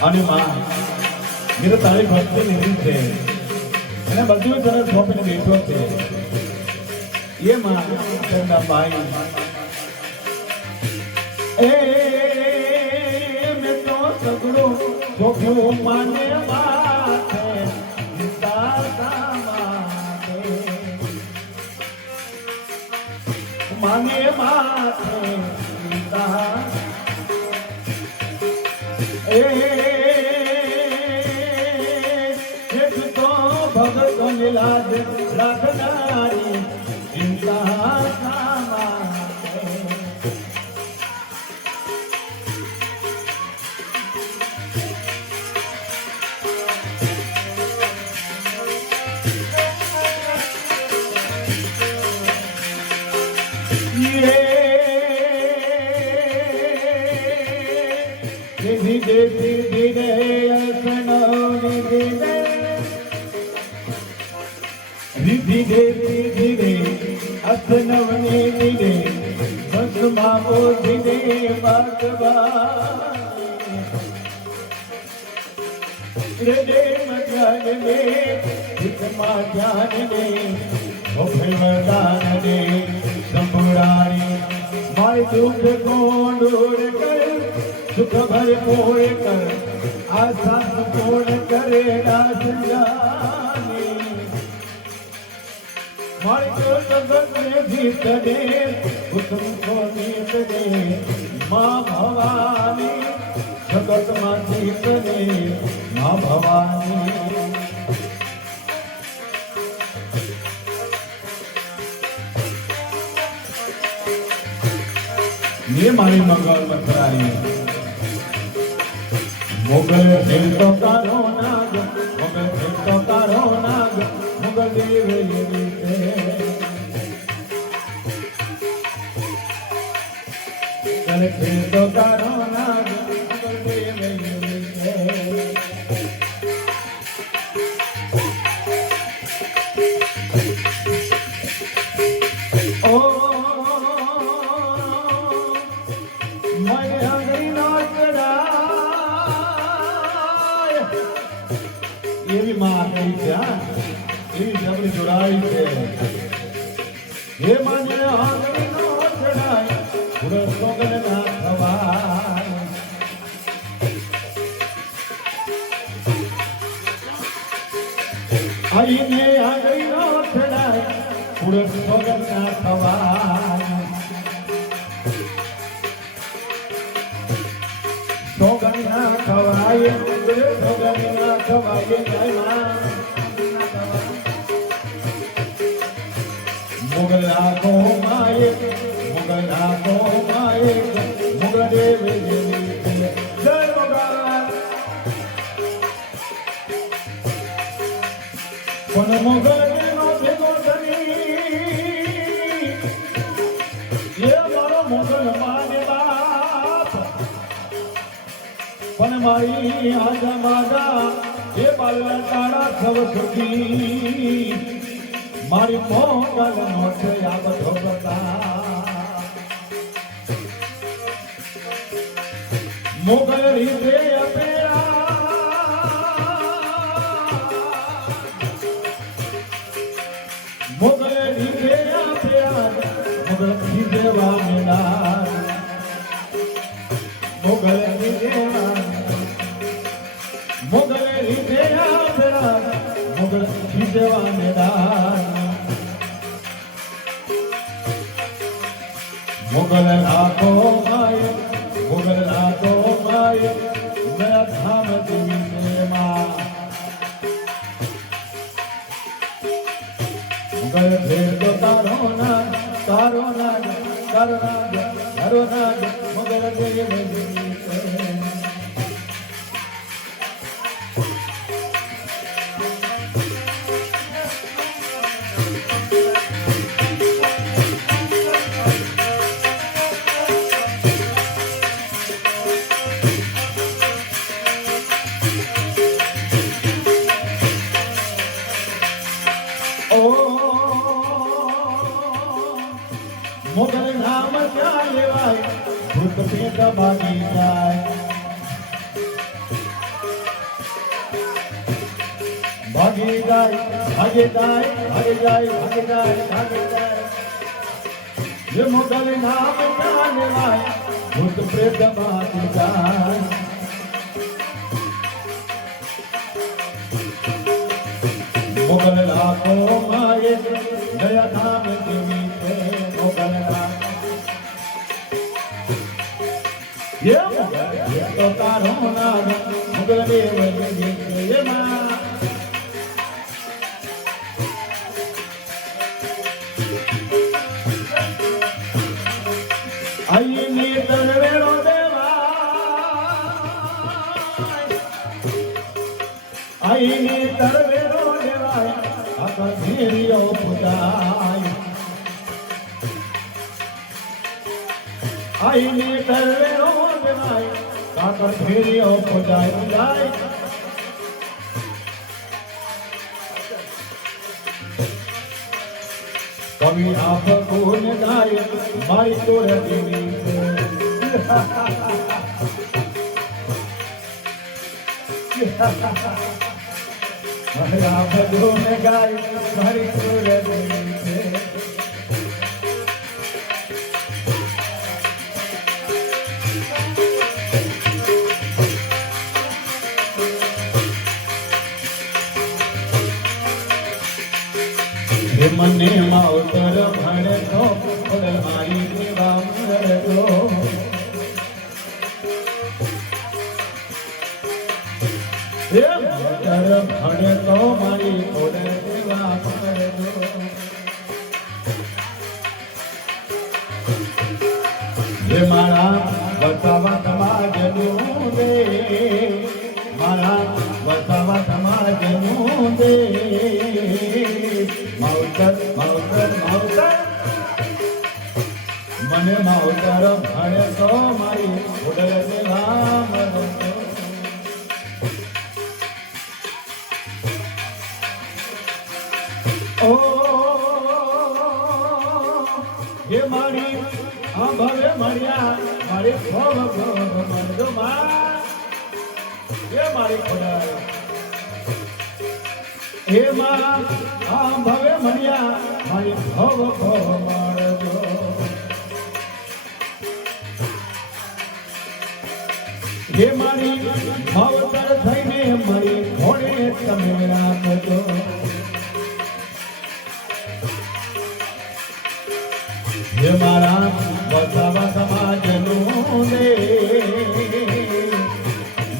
અને માં મેરે તારી ભક્તિ લીધી છે અને બધું તને સોંપીને બેઠો છે એ માં ચંદાબાઈ સગડો ચોખ્યું માને માથે ચિંતા શા માટે માને માથે ચિંતા એક તો ભગત લાજ રાખનારી ચિંતા શા માટે ધીરે ધીરે ધીરે ધીરે અસનવને ધીરે ભસ્માવો ધીરે ભગવા રે મધ્યાન રે હિતમાં ધ્યાન રે ભોખલદાન રે સંભળાણી માય દુઃખ કોંડોર કર સુખ ભરપૂર કર આશા પૂર્ણ કરે રાજાની મારી જગતને જીતને ઉત્તમ કો જીતને મા ભવાની જગતમાં જીતને મા ભવાની ये मारी मंगल मथुरारी मोगल खेलतो कारो नाग मोगल खेलतो कारो नाग मोगल देव ये ગલે ફેરતો તારો નાગ દેવ ઓ માય હંગરીનો ચડાય એવી માં કઈ છે એવી જબરી જોડાઈ છે હે માને હંગરીનો ચડાય પૂરો સોગન ના થવાય આઈને હંગરીનો ચડાય પૂરો સોગન ના થવાય સોગન ના ખવાય સોગન ના ખવાય જય માં મુગલ રાખો માય મુગલ દેવ જય મોગલ પણ મોગલ નો ભેગો ધની એ મારો મોગલ માને બાપ પણ મારી આજા માગા એ બાલના તારા સવ સુખી મારી મોગલ મોટે આ બધો બતા મોગલ રીતે મોગલ રીતે મોગલ રીતે વામનાર મોગલ રીતે મોગલ રીતે મોગલ રીતે વામનાર મોગલ રાખો માય મેરા ધામ દેવી માં મોગલ ફેર તો તારો નાગ મોગલ દેવ મોગલ નામ ક્યાં લેવાય ભૂત પેટ ભાગી જાય ये मोगल नाम क्યાં લેવાય ભૂત પ્રેત ભાગી જાય મોગલ લાખો માએ દયા ધામ દેવી છે મોગલ નામ ये तो तारो नाम मुगल देव ये मां आई नी तरवेरो देवा आई नी तरवेरो देवा आका धीरियो पुजाय आई नी तरवेरो काकर भेड़ियो पुजाय कवि आप गुण गाय मारी तोड़ देवी आप गुण गाय मारी तोड़ देवी મને માવતર ભણતો મારી દેવા મળતો માવતર ભણતો મારી દેવા મળતો જે મારા બતાવા સમાજનું દે મારા બતાવા સમાજનું દે માવતર માવતર માવતર मन મને માવતર મળે તો મારી ખોડલ દેવા મળે. ઓ હે મારી આ ભવે મળ્યા મારી ભવ ભવ મળજો માં હે મારી ખોડલ હે માં આ ભવે મળ્યા મારી ભવ ભવ મળજો. હે મારી માવતર થઈને મારી ઘોડે તમે રાખજો. હે મારા વસાવા સમાજનું દે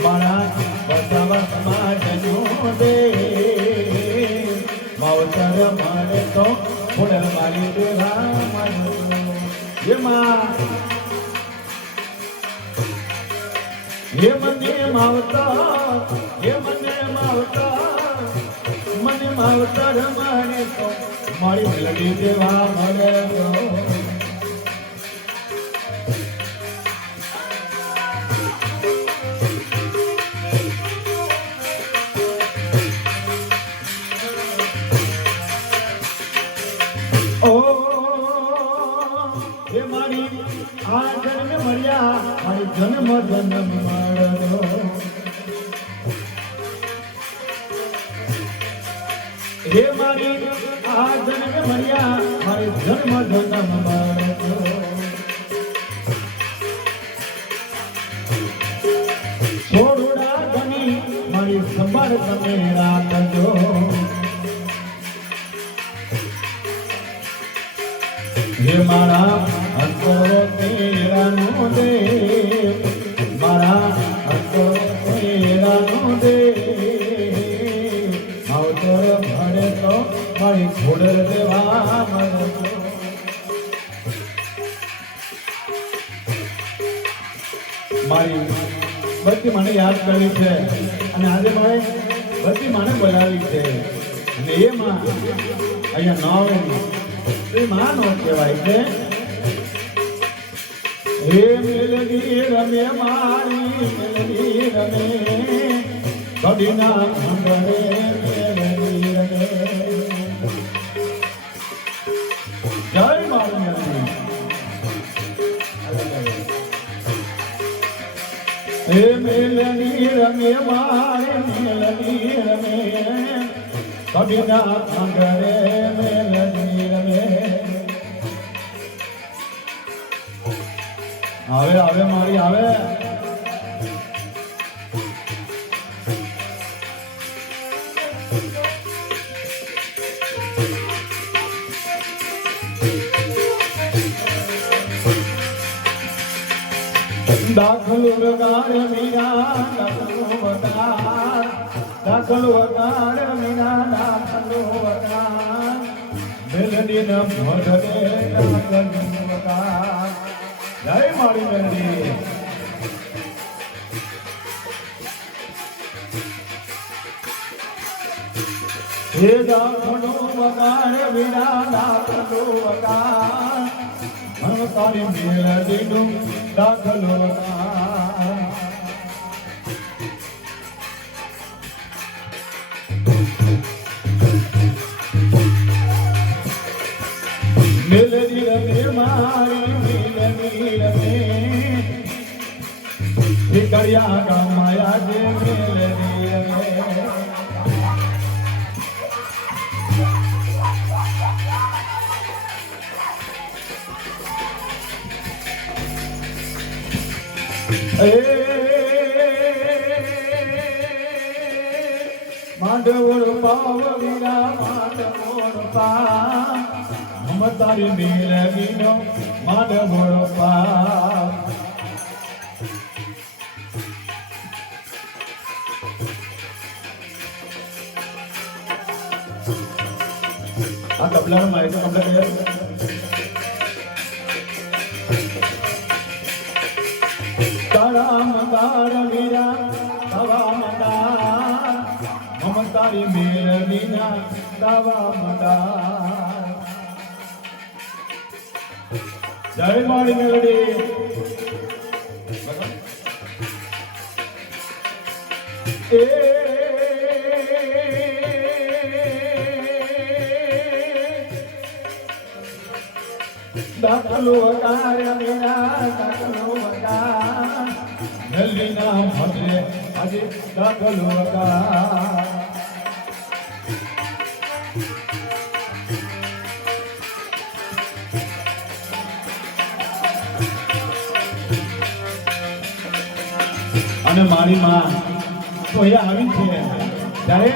મારા વસાવા સમાજનું દે માવતર મળે તો ખોડલ મારી દેવા મળજો. હે માં હે મને માવતર હે મને માવતર મને માવતર મળે તો મારી મેલડી દેવા મળે તો. ઓ હે મારી આ જન્મ મળ્યા મારી જન્મ જન્મ મળજો. હે મારી આ જન્મ મળ્યા મારી જન્મ જન્મ મળજો. છોડુડા ગણી મારી સંભાળ તમે રાખજો. હે મારા અંતરો તેરાનો દે મારા અંતરો તેરાનો દે માવતર મળે તો મારી ખોડલ દેવા મળજો. મારી બધી મને યાદ કરવી છે અને આજે મારે બધી મને બોલાવી છે અને એ માં અહીંયા ન આવે એ માનો કહેવાય છે. હે મેલડી રમે મારી મેલડી રમે કડીના ભંગરે મેલડી રમે. જય મારી મેલડી. હે મેલડી રમે મારી મેલડી રમે કડીના ભંગરે મેલડી રમે. આવે આવે મારી આવે. દાખલ વગાડ મીરા દાખલ વગાડ દાખલ વગાડ મીરા દાખલ વગાડ મેલડી ન ભજને દાખલ વગાડ. જય મારી મેલડી. હે દાખલો વગાડ મીરા દાખલો વગાડ તારી મેલડીનું દાખલો વગાડ. મેલડી રમે મારી મેલડી રમે ભીકરિયા ગામમાં જે મેલડી રમે. માંડવોડ પાવ વીરા માંડવોડ પાવ મમતારી મેલડીનો માંડવોડ પાવ. આ તબલાનો માહિતી કમ્પ્લીટ કર્યા. તારા મંગાળ વીરા તવા મંડાળ મમતારી મેલડીના તવા મંડાળ. જય મારી મેલડી એ દાખલો વગાડ્યા મેરા દાખલો વગાડ જલ્દી ના ભજે આજે દાખલો વગાડ અને મારી માં તો અહીંયા આવી છે ત્યારે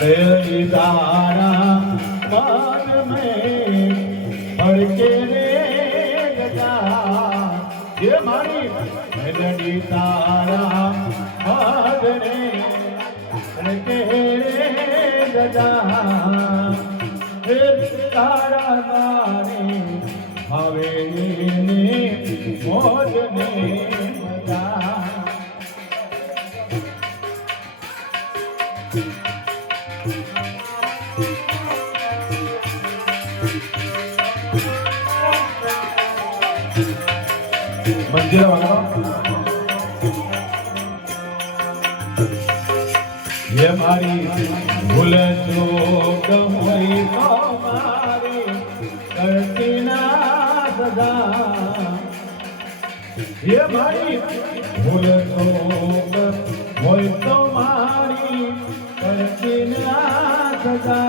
मेरी तारा मान में भड़के रे गजा ये मारी मेरी तारा मान में भड़के रे गजा तारा तारे हवे ने मोज ने मजा मंदिर वाला ये मारी भूल चूक हुई तो मारी करती ना सजा ये मारी भूल चूक हुई तो मारी करती ना सजा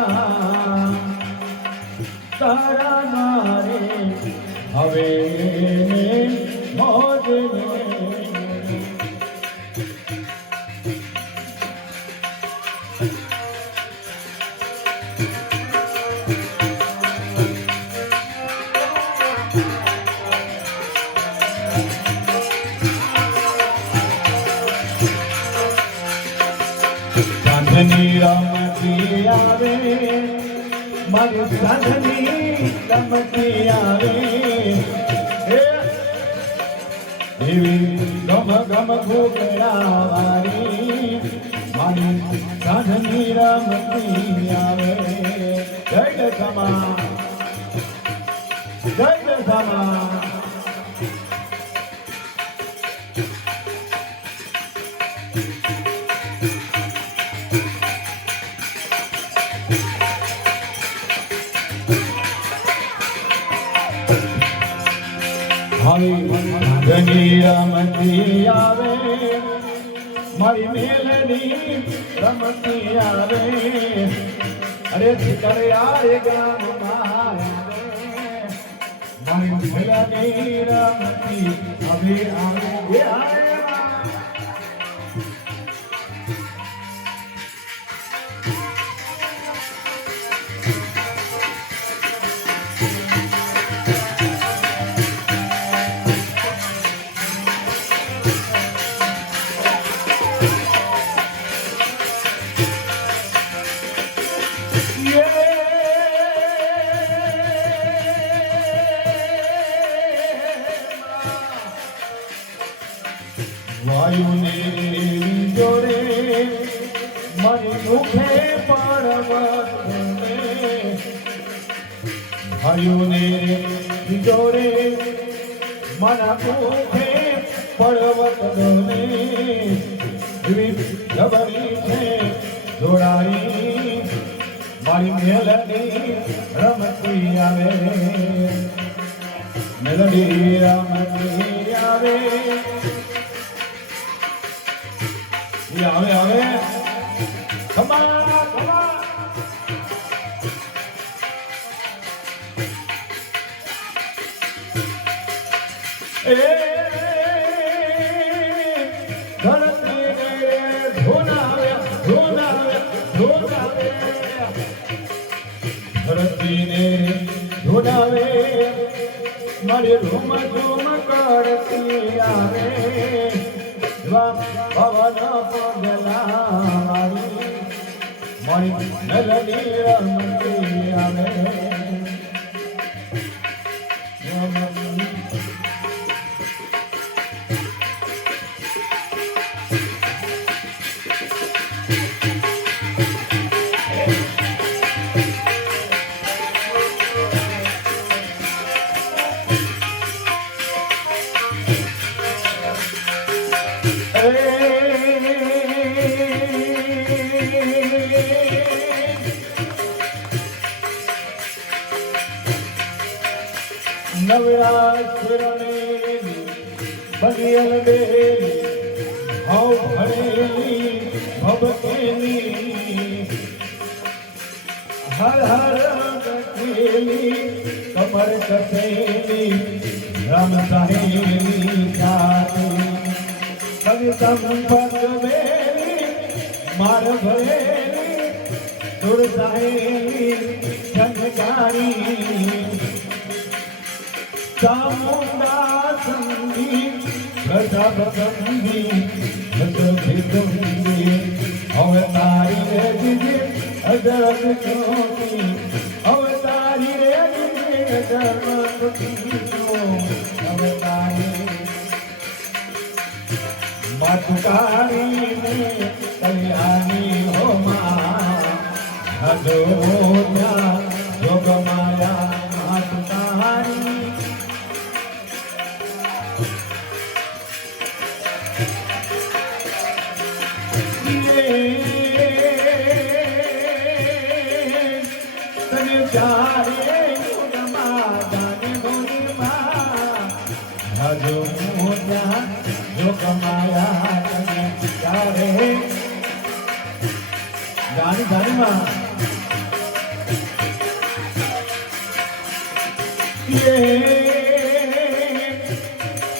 तारा मारे हवे મોજ સાધની રમતી આવે મારી સાધની રમતી આવે એવી ગમ ગમ ઘોકડા વારી મારી સાધની રમતી આવે જય દશામાં જય દશામાં ધની રમતી આવે મારી મેલડી રમતી આવે અરે કરે આરે ગામમાં મારી મેલડી રમતી હવે આવે વાયુને જોડે મારી મુખે પર્વતને વાયુને જોડે મારા મુખે પર્વતને જબરી છે જોડાઈ મારી મેલડી રમતી આવે મેલડી રમતી આવે આવે આવે ખમા ખમા એ ધરતી ને ધોનાવે ધોનાવે ધોનાવે ધરતી ને ધોનાવે મારી રૂમ ઝૂમ કરતી આવે પવન પગલા મારી મેલડી રમતી આવે નવરાત્રની બનિયલ બેલી હવ ભણેલી ભબકેલી હર હર ગઠેલી કમર કસેલી રમ સહેલી સાથે કવિતા સંપત બેલી માર ભરેલી સુર સહેલી ઝંકારી ચામુંડા સંગીત પ્રજા સંગીત હવે તારી રે દીદી અજર જ્યોતિ હવે તારી રે દીદી અજર હવે તારી માતુકારી ને કલ્યાણી હો મા હજો જોગ માયા માતુકારી ગાની ગાની માં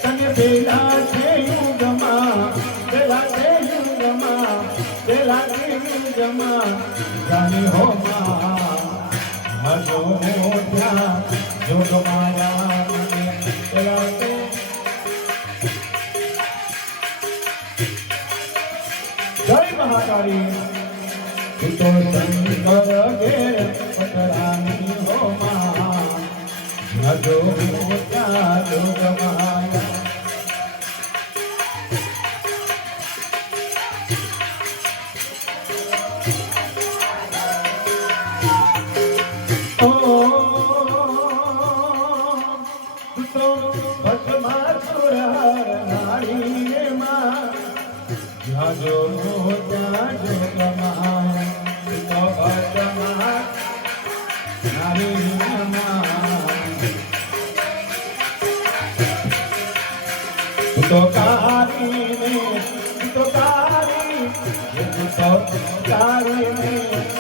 તને પેલા છે યુગમાં પેલા છે યુગમાં પેલા છે યુગમાં ગાની હો માં હજો મોઢા જોગ માયા પેલા જય મહાકાળી તું તો શંકર ઘેર પટરાની હો માં હજો મોટા જોગ માયા જો મોટા જોગ માયા તો ભટમા નારી તો કારી ને તો કારી તો કારી ને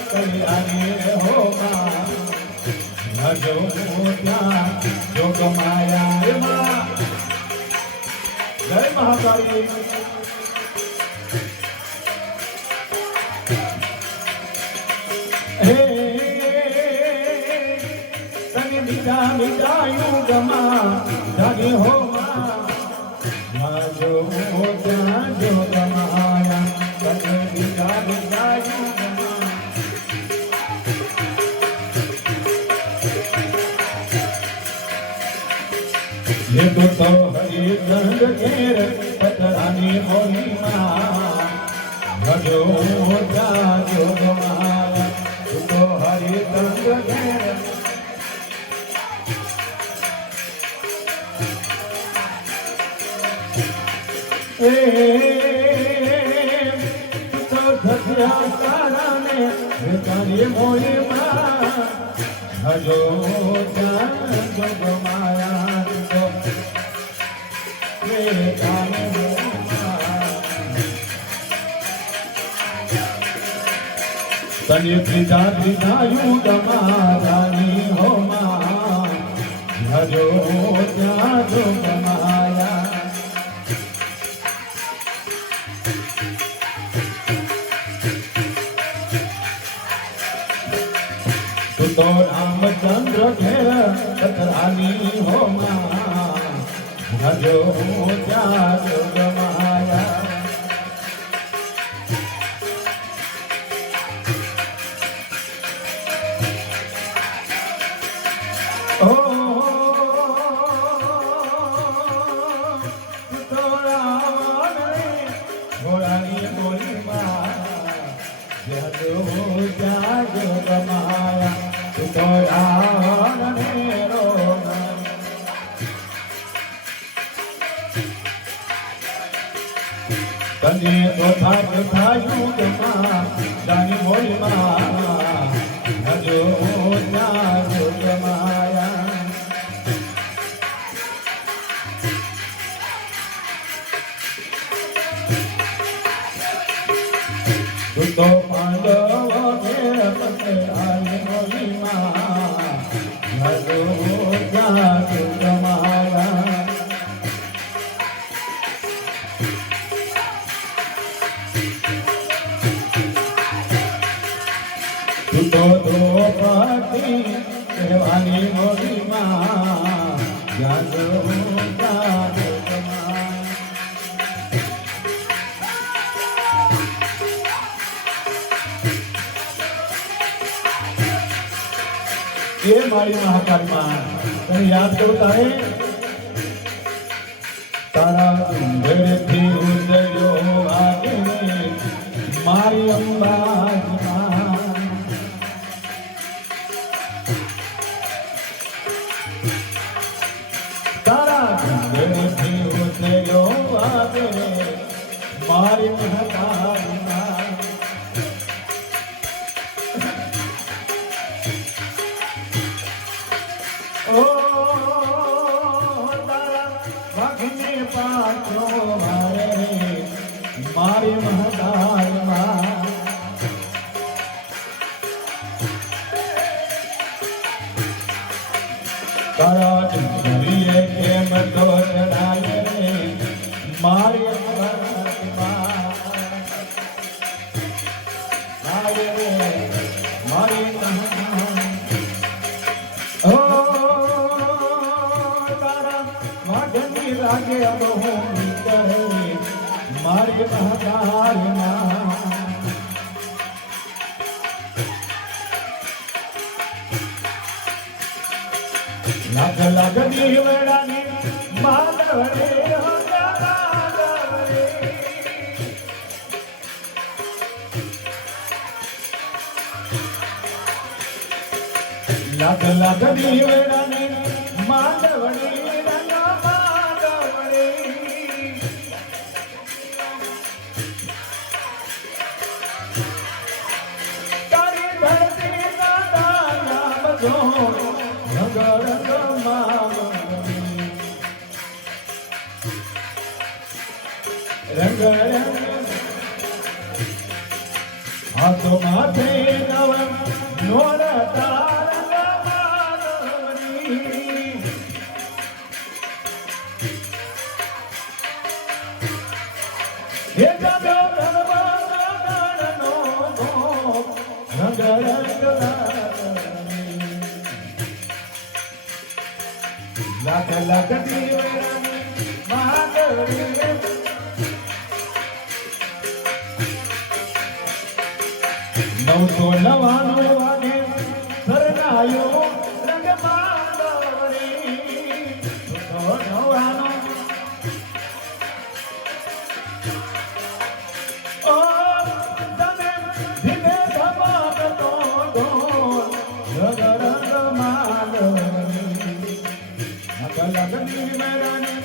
કલ્યાણી હો મા જો મોટા જોગ માયા મા જય મહાકાળી તને બીજા બીજા યુગમાં જાગી હો માં જો મોટા જોગ માયા તને બીજા બીજા યુગમાં ये तो हरि गंग घेर पतरानी होली माँ भजो मोटा जोग माया तो हरि गंग घेर तो धसिया तारा ने कार्य मोली माँ भजो मोटा जोग माया तने त्रिजा त्रिजा युगमा रानी हो माँ भजो मोटा जोग माया तू तो रामचंद्र घेर पतरानी हो माँ भजो मोटा जोग माया ओ तो रावण ने घोड़ानी बोली माँ भजो मोटा जोग माया तू तो रावण ने रोना तने तोथा तोथा युगमा जानी मोली माँ भजो मोटा जोग माया તું તો પાંડવ મેળ પકડાય મોલીમાં જાગો જાગ તમારા તું તો દ્રૌપદી કહેવાની મોલીમાં જાગો જાગ તમારા એ મારી મહાકાળમાં તને યાદ કરું તારે તારા ડુંગરથી ઉતર્યો આગે મારી અંબાજીમાં તારા ડુંગરથી ઉતર્યો આગે મારી મહાકાળમાં ઓ તારા વાઘને પાછો મારે મારી મહતારમાં તારા ડુંગરીએ કેમ તો ચડાય રે મારી મહતારમાં રે મારી મહતારમાં ઓ લાગે अब હું નીકળે માર્ગ મહાકાળમાં લાગ લાગ દીવડાની માધવરે હો માધવરે લાગ લાગ દીવડાની માધવરે રંગ રંગ હાથો માથે નવ નોર તારંગી હે જાદો ધનવાનો રંગ રંગ લાગ લાગ દીવડાની માધવરી નવસો નવાનું વાગે સરનાયો રંગ માધવરી નવાનો ઓ તમે ધીમે ધમાકતો ઢોલ રંગ રંગ માધવરી લાગ લાગ દીવડાની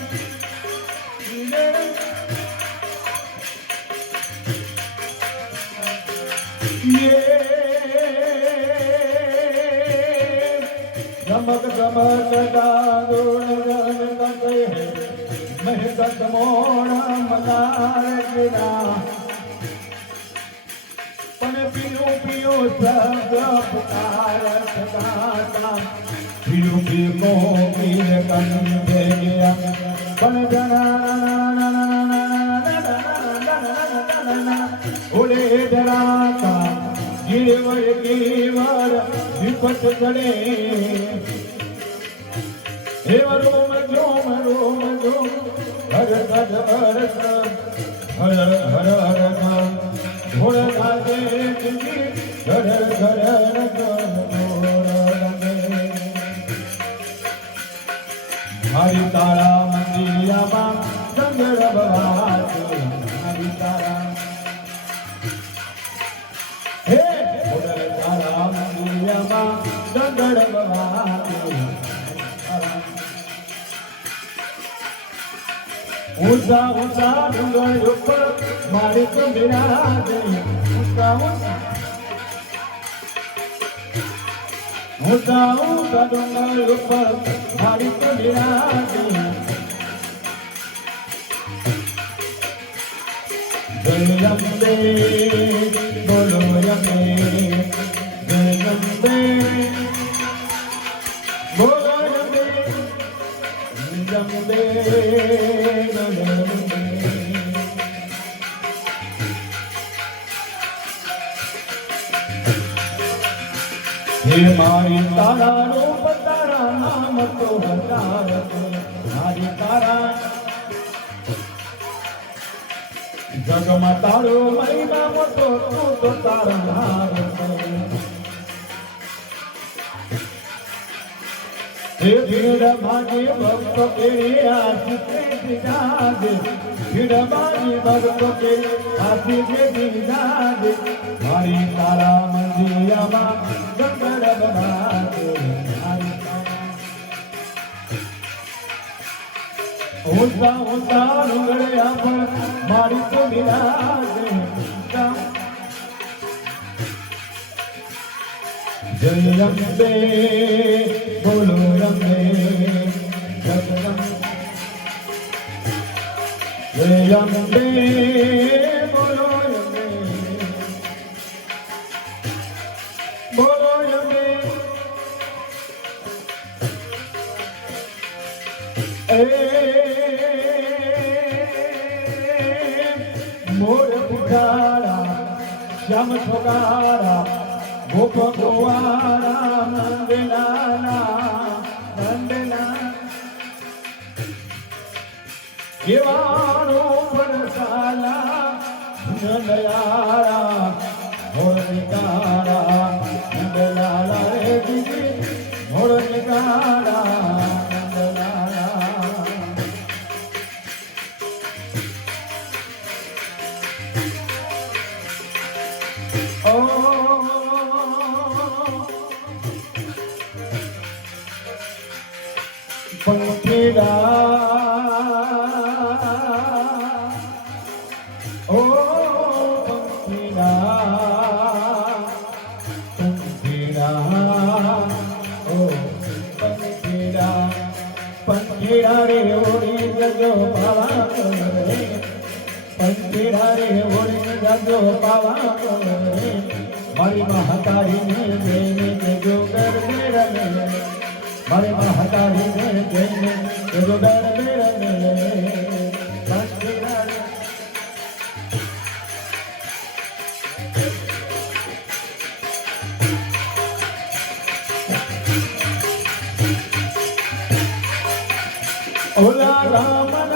गमक गमक दारुण गमक महकत मोड़ा मदार गिरा पण पियो पियो शब्द पुकार सदाता पियो पियो मीर कंधे गया पण जना उड़े डराता गिरवर गिरवर विपत चढ़े हे रोम जोम हर हर हर हर हर हर घोड़ गाजे घर घर हरि तारा मंदिरिया संगर बहार हरि तारा हे तारा मंदिरिया संगर बहार ऊंचा ऊंचा डूंगर ऊपर मारे तो मेरा ऊंचा ऊंचा ऊंचा डूंगर ऊपर मारे तो मेरा જય અંબે બોલો અંબે જય અંબે બોલો અંબે અંબે બોલો અંબે હે મારી તારા રૂપ તારા નામ તો હજાર છે મારી તારા જગમાં તારો મહિમા મોટો તું તો તારા નામ છે હે ભીડ ભાગે ભક્તો કે આશીષે દીધાજે ભીડ ભાગે ભક્તો કે આશીષે દીધાજે મારી તારા મંદિરમાં ગંગડ બનાજે હોતા હોતા લુગડ્યા પણ મારી તો વિરાજે જય અંબે બોલો અંબે જય અંબે બોલો અંબે બોલો અંબે મોર પુખારા શ્યામ છોકારા ગોપ ગોવારા નંદના કેવાનો પરસાલા નંદયારા મોર નિકારા નંદલાલા રે દીદી મોર નિકારા પંખીડા રે ઓડી જજો પાવા કરે પંખીડા રે ઓડી જજો પાવા કરે મારી મહાતારીને જઈને જજો ગરબે રમે મારી મહાતારીને જઈને જજો ગરબે રમે પંખીડા રે ઓલા રામના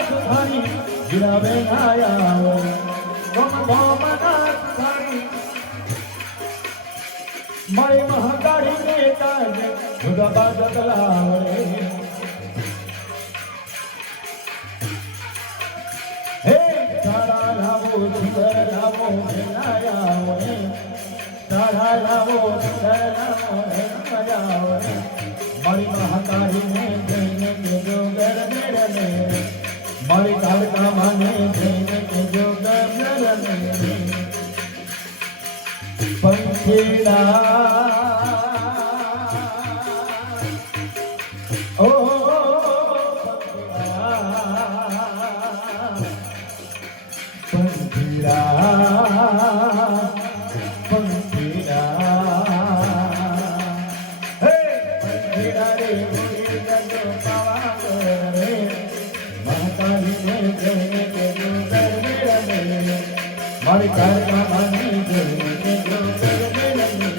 સુધારી ગિરાવે નાયા રામના સુધારી મારી મહાકાળી ને તાજે જુદા બાદ કલાવરે હે તારા લાવો સુંદર લાવો નાયા તારા લાવો સુંદર લાવો નાયા મારી મહાકાળીને જઈને કેજો ગરબે રમે મારી કાળકા માને જઈને કેજો ગરબે રમે પંખીડા ઓ પંખીડા મારી કાળકા માની જઈને કેજો ગરબે રમે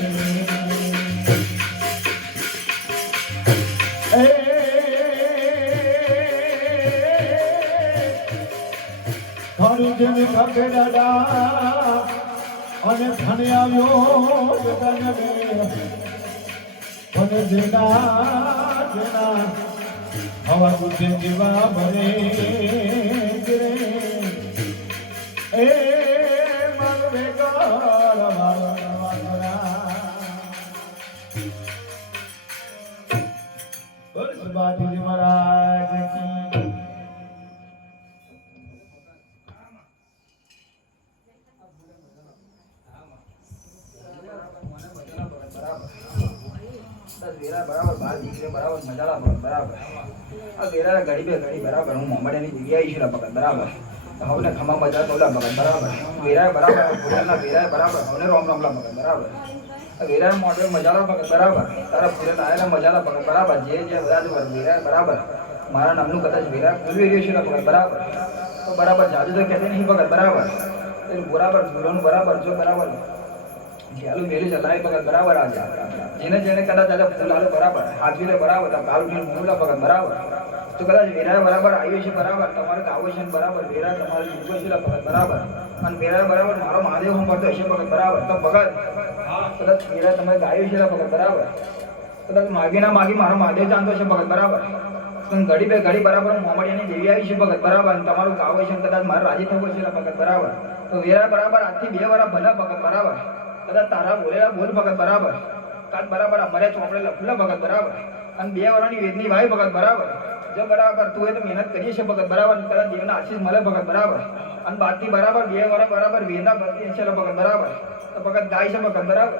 થારું જેને ખગે દાદા અને ધને આવ્યો જગન અને જેના હવા ગુજે જીવા ભરે એ મરવે બાજી મહારાજ કી બસ વેરા બરાબર બાર દીકરે બરાબર મજાલા ભગત બરાબર આ વેરા ઘડી બે ઘડી બરાબર હું મોમડિયાની જગ્યાએ છું ભગત બરાબર હવે ખમા મજા તોલા ભગત બરાબર વેરા બરાબર ફૂલના વેરા બરાબર હવે રોમ રોમલા ભગત બરાબર વેરા મોડે મજાલા ભગત બરાબર તારા ફૂલ આયેલા મજાલા ભગત બરાબર જે જે બધા જ વેરા બરાબર મારા નામનું કદાચ વેરા ફૂલવી રહ્યું છે ભગત બરાબર તો બરાબર જાજુ તો કહેતી નહીં ભગત બરાબર એ બરાબર ફૂલોનું બરાબર જો બરાબર ચાલુ મેરી ચલાય ભગત બરાબર આજે જેને જેને કદાચ આજે ફૂલ આલે બરાબર હાજરી લે બરાબર કાલ ઉઠીને મૂલા ભગત બરાબર તો કદાચ વેરા બરાબર આવ્યો છે બરાબર તમારે આવો છે બરાબર વેરા તમારે જીવો છે ભગત બરાબર અને વેરા બરાબર મારો મહાદેવ હું કરતો હશે ભગત બરાબર તો ભગત કદાચ વેરા તમે ગાયો છે ભગત બરાબર કદાચ માગી ના માગી મારો મહાદેવ જાણતો છે ભગત બરાબર ઘડી બે ઘડી બરાબર મોમડિયાની દેવી આવી છે ભગત બરાબર તમારું ગાવ છે કદાચ મારે રાજી થવું છે ભગત બરાબર તો વેરા બરાબર આજથી 2 વાર ભલા ભગત બરાબર કદાચ તારા બોલેલા બોલ ભગત બરાબર કાચ બરાબર અમારે ચોપડે લખેલા ભગત બરાબર અને 2 વર્ષની વેદની ભાઈ ભગત બરાબર જો બરાબર તું એ તો મહેનત કરી છે ભગત બરાબર કદાચ દેવના આશીષ મળે ભગત બરાબર અને બાકી બરાબર 2 વર્ષ બરાબર વેદા ભરતી છે ભગત બરાબર તો ભગત ગાય છે ભગત બરાબર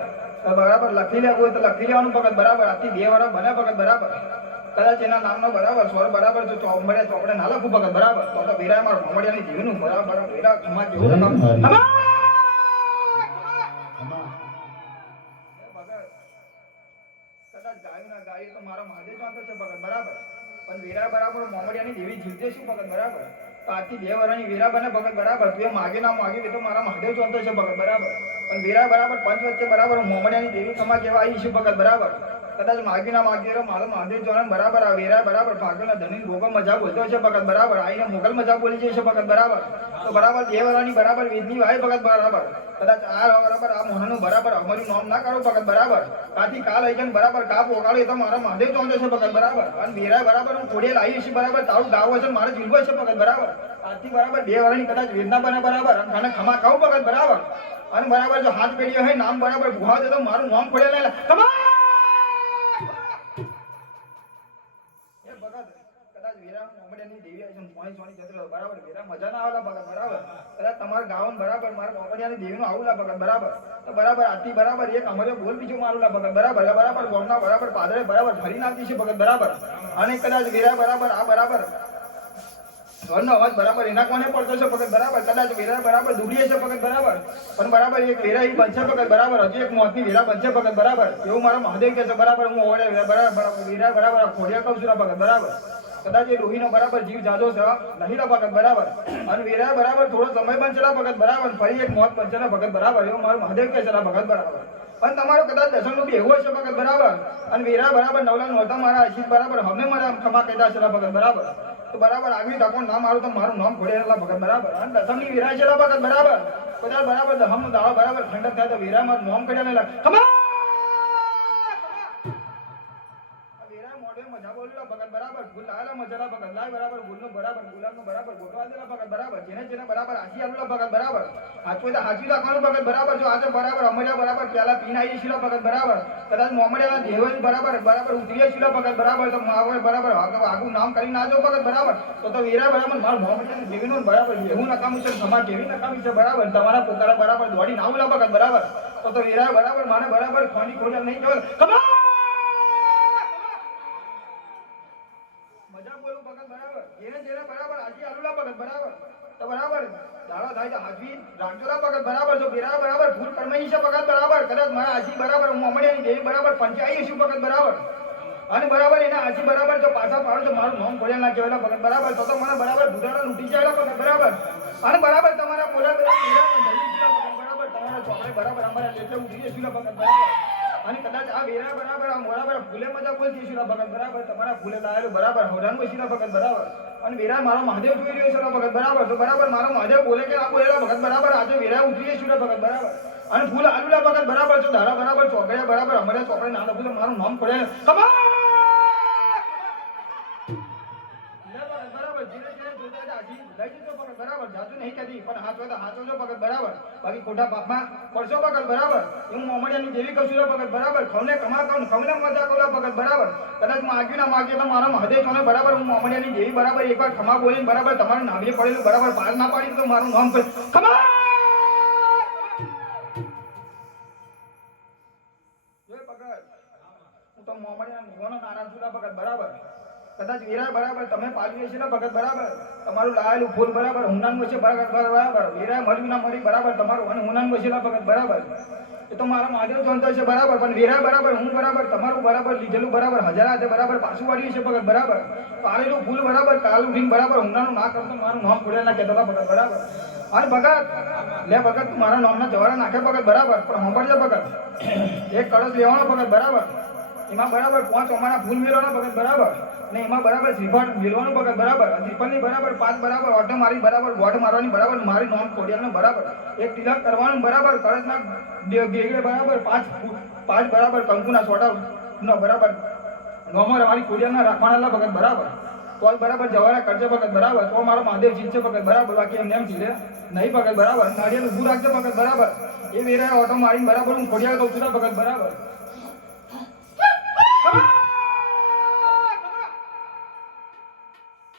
બરાબર લખી લેવું હોય તો લખી લેવાનું ભગત બરાબર આજથી 2 વર્ષ બને ભગત બરાબર કદાચ એના નામનો બરાબર સ્વર બરાબર જો ચોપડે ના લખું ભગત બરાબર તો વેરા મારા મોમડિયાની જીવનું બરાબર વેરા ખમા જેવું ગાય તો મારો મહાદેવ જાણતો છે ભગત બરાબર પણ વેરા બરાબર મોમડિયાની દેવી જીવતે શું ભગત બરાબર તો આજથી 2 વર્ષની વેરા બને ભગત બરાબર તું માગે ના માગે તો મારા મહાદેવ જાણતો છે ભગત બરાબર પણ વેરા બરાબર પંચ વચ્ચે બરાબર મોમડિયાની દેવી ખમા કેવા આવી છે ભગત બરાબર કદાચ માગી ના માગી મારો મહાદેવ જાણે બરાબર આ વેરા બરાબર ભાગના ધની ભોગો મજા બોલતો છે ભગત બરાબર આઈને મોગલ મજા બોલી જાય છે ભગત બરાબર તો બરાબર 2 વર્ષની બરાબર વેદની વાય ભગત બરાબર કદાચ આ બરાબર આ મોહનનું બરાબર અમારું નામ ના કરો ભગત બરાબર કાથી કાલ આઈકન બરાબર કાપ ઓગાળે તો મારા મહાદેવ જાણતો છે ભગત બરાબર અને વેરા બરાબર હું થોડે લાવી છે બરાબર તારું ગાવ છે મારે જીવવો છે ભગત બરાબર આજથી બરાબર 2 વર્ષની કદાચ વેદના બને બરાબર અને ખમા કહું ભગત બરાબર અને બરાબર જો હાથ પેઢી હોય નામ બરાબર ભુવા દે તો મારું નામ પડે લે ખમા કદાચ વેરા મોમડિયાની દેવી આવી છે પોણી સોની જતરો બરાબર વેરા મજા ના આવેલા ભગત બરાબર કદાચ તમારા ગાવન બરાબર મારા મોમડિયાની દેવીનું આવુલા ભગત બરાબર તો બરાબર આથી બરાબર એક અમારે બોલ બીજું મારુલા ભગત બરાબર બરાબર ગોમના બરાબર પાદરે બરાબર ફરી નાખી છે ભગત બરાબર અને કદાચ વેરા બરાબર આ બરાબર સ્વરનો અવાજ બરાબર એના કોને પડતો છે ભગત બરાબર કદાચ વેરા બરાબર દુડીએ છે ભગત બરાબર પણ બરાબર એક વેરા ઈ બનશે ભગત બરાબર હજી એક મોતની વેરા બનશે ભગત બરાબર એવું મારો મહાદેવ કહે છે બરાબર હું ઓળે બરાબર વેરા બરાબર ખોડિયા કહું છું ભગત બરાબર કદાચ એ રોહીનો બરાબર જીવ જાજો છે નહીં લા ભગત બરાબર અને વેરા બરાબર થોડો સમય બનશે ભગત બરાબર ફરી એક મોત બનશે ભગત બરાબર એવું મારું મહાદેવ કહે છે ભગત બરાબર પણ તમારો કદાચ દર્શનનું બી એવું હશે ભગત બરાબર અને વેરા બરાબર નવલા નોરતા મારા આશીષ બરાબર હવે મારા ખમા કહેતા છે ભગત બરાબર તો બરાબર આગળ તકો ના મારું તો મારું નામ ખોડેલા ભગત બરાબર અને દસમની વેરા છે ભગત બરાબર કદાચ બરાબર દહમનો દાડો બરાબર ઠંડક થાય તો વેરા મારું નામ ખોડેલા ખમા વેરા મોડે મજા બોલેલા ભગત બરાબર ભૂલ આવેલા મજાલા ભગત લાય બરાબર ભૂલનું બરાબર ગુલામનું બરાબર ગોઠવા દેલા ભગત બરાબર જેને જેને બરાબર આશી આલુલા ભગત બરાબર હાચવે તો હાચવી રાખવાનું ભગત બરાબર જો આજે બરાબર અમડિયા બરાબર પેલા પીન આવી છે ભગત બરાબર કદાચ મોમડિયાના દેવન બરાબર બરાબર ઉતરીએ છે ભગત બરાબર તો માવર બરાબર આગું નામ કરી ના જો ભગત બરાબર તો વેરા બરાબર માર મોમડિયાની દેવીનું બરાબર એવું નકામી છે સમાજ કેવી નકામી છે બરાબર તમારા પોતાના બરાબર દોડી ના આવેલા ભગત બરાબર તો વેરા બરાબર માને બરાબર ખોની ખોડિયા નહીં કહેવાય કમા મજા બોલું ભગત બરાબર જેને જેને બરાબર આજી આલુલા ભગત બરાબર તો બરાબર દાડો થાય તો હાજવી રાખજોલા ભગત બરાબર જો વેરા બરાબર ભૂલ કરમાઈ છે ભગત બરાબર કદાચ મારા આજી બરાબર હું મોમડિયાની દેવી બરાબર પંચાઈ છું ભગત બરાબર અને બરાબર એના આજી બરાબર જો પાછા પાડો તો મારું નામ ખોડેલ ના કહેવાય ભગત બરાબર તો મને બરાબર ભૂડાડા લૂંટી જાય ભગત બરાબર અને બરાબર તમારા પોલા વેરા પણ ધરી છે ભગત બરાબર તમારા ચોકડે બરાબર અમારા એટલે ઉઠી જશું ભગત બરાબર અને કદાચ આ વેરા બરાબર આ બરાબર ફૂલે મજા બોલતી છે ભગત બરાબર તમારા ફૂલે લાયેલું બરાબર હવડાનું છે ભગત બરાબર અને વેરા મારો મહાદેવ જોઈ રહ્યો છે ભગત બરાબર તો બરાબર મારો મહાદેવ બોલે કે આ બોલેલા ભગત બરાબર આજે વેરા ઉઠી છે ભગત બરાબર અને ફૂલ આલુલા ભગત બરાબર જો ધારા બરાબર ચોકડે બરાબર અમારે ચોકડે ના લખું મારું નામ પડે ખમા બરાબર જીરે જીરે જોતા આજી લઈ જજો ભગત બરાબર જાજુ નહીં કદી પણ હાથ હોય તો હાથ જો ભગત બરાબર બાકી ખોટા પાપમાં પડશો ભગત બરાબર હું મોમડિયાની દેવી કહું છું ભગત બરાબર ખવને કમા કહું ખવને મજા કહું ભગત બરાબર કદાચ માગ્યું ના માગ્યું તો મારો મહાદેવ ચોને બરાબર હું મોમડિયાની દેવી બરાબર એકવાર ખમા બોલીને બરાબર તમારું નાભી પડેલું બરાબર બહાર ના પાડી તો મારું નામ ખમા જો ભગત હું તો કદાચ વેરા બરાબર તમે પાડવી છે ને ભગત બરાબર તમારું લાયેલું ફૂલ બરાબર હુનાન વચ્ચે બરાબર વેરા મળ્યું ના મળી બરાબર તમારું અને હુનાન વચ્ચેલા ભગત બરાબર એ તો મારા મહાદેવ જોનતો છે બરાબર પણ વેરા બરાબર હું બરાબર તમારું બરાબર લીધેલું બરાબર હજાર હાથે બરાબર પાછું વાળ્યું છે ભગત બરાબર પાડેલું ફૂલ બરાબર કાલું ભીંગ બરાબર હુનાનું ના કરતો મારું નામ ખોડ્યા ના કહેતા ભગત બરાબર અને ભગત લે ભગત તું મારા નામના જવારા નાખે ભગત બરાબર પણ સાંભળજો ભગત એક કળશ લેવાનો ભગત બરાબર એમાં બરાબર 5 અમારા ફૂલ મેળવાનો ભગત બરાબર અને એમાં બરાબર શ્રીફળ મેળવાનું ભગત બરાબર શ્રીફળની બરાબર 5 બરાબર ઓટો મારી બરાબર ગોઠ મારવાની બરાબર મારી નામ ખોડિયાને બરાબર એક તિલક કરવાનું બરાબર કળશના ગેગડે બરાબર 5 બરાબર કંકુના સોડા નો બરાબર નોમર મારી ખોડિયાના રાખવાના ભગત બરાબર તો બરાબર જવારા કરજે ભગત બરાબર તો મારો મહાદેવ જીતશે ભગત બરાબર બાકી એમને એમ જીલે નહીં ભગત બરાબર નાળિયેર ઊભું રાખજે ભગત બરાબર એ વેરા ઓટો મારીને બરાબર હું ખોડિયા કહું છું ભગત બરાબર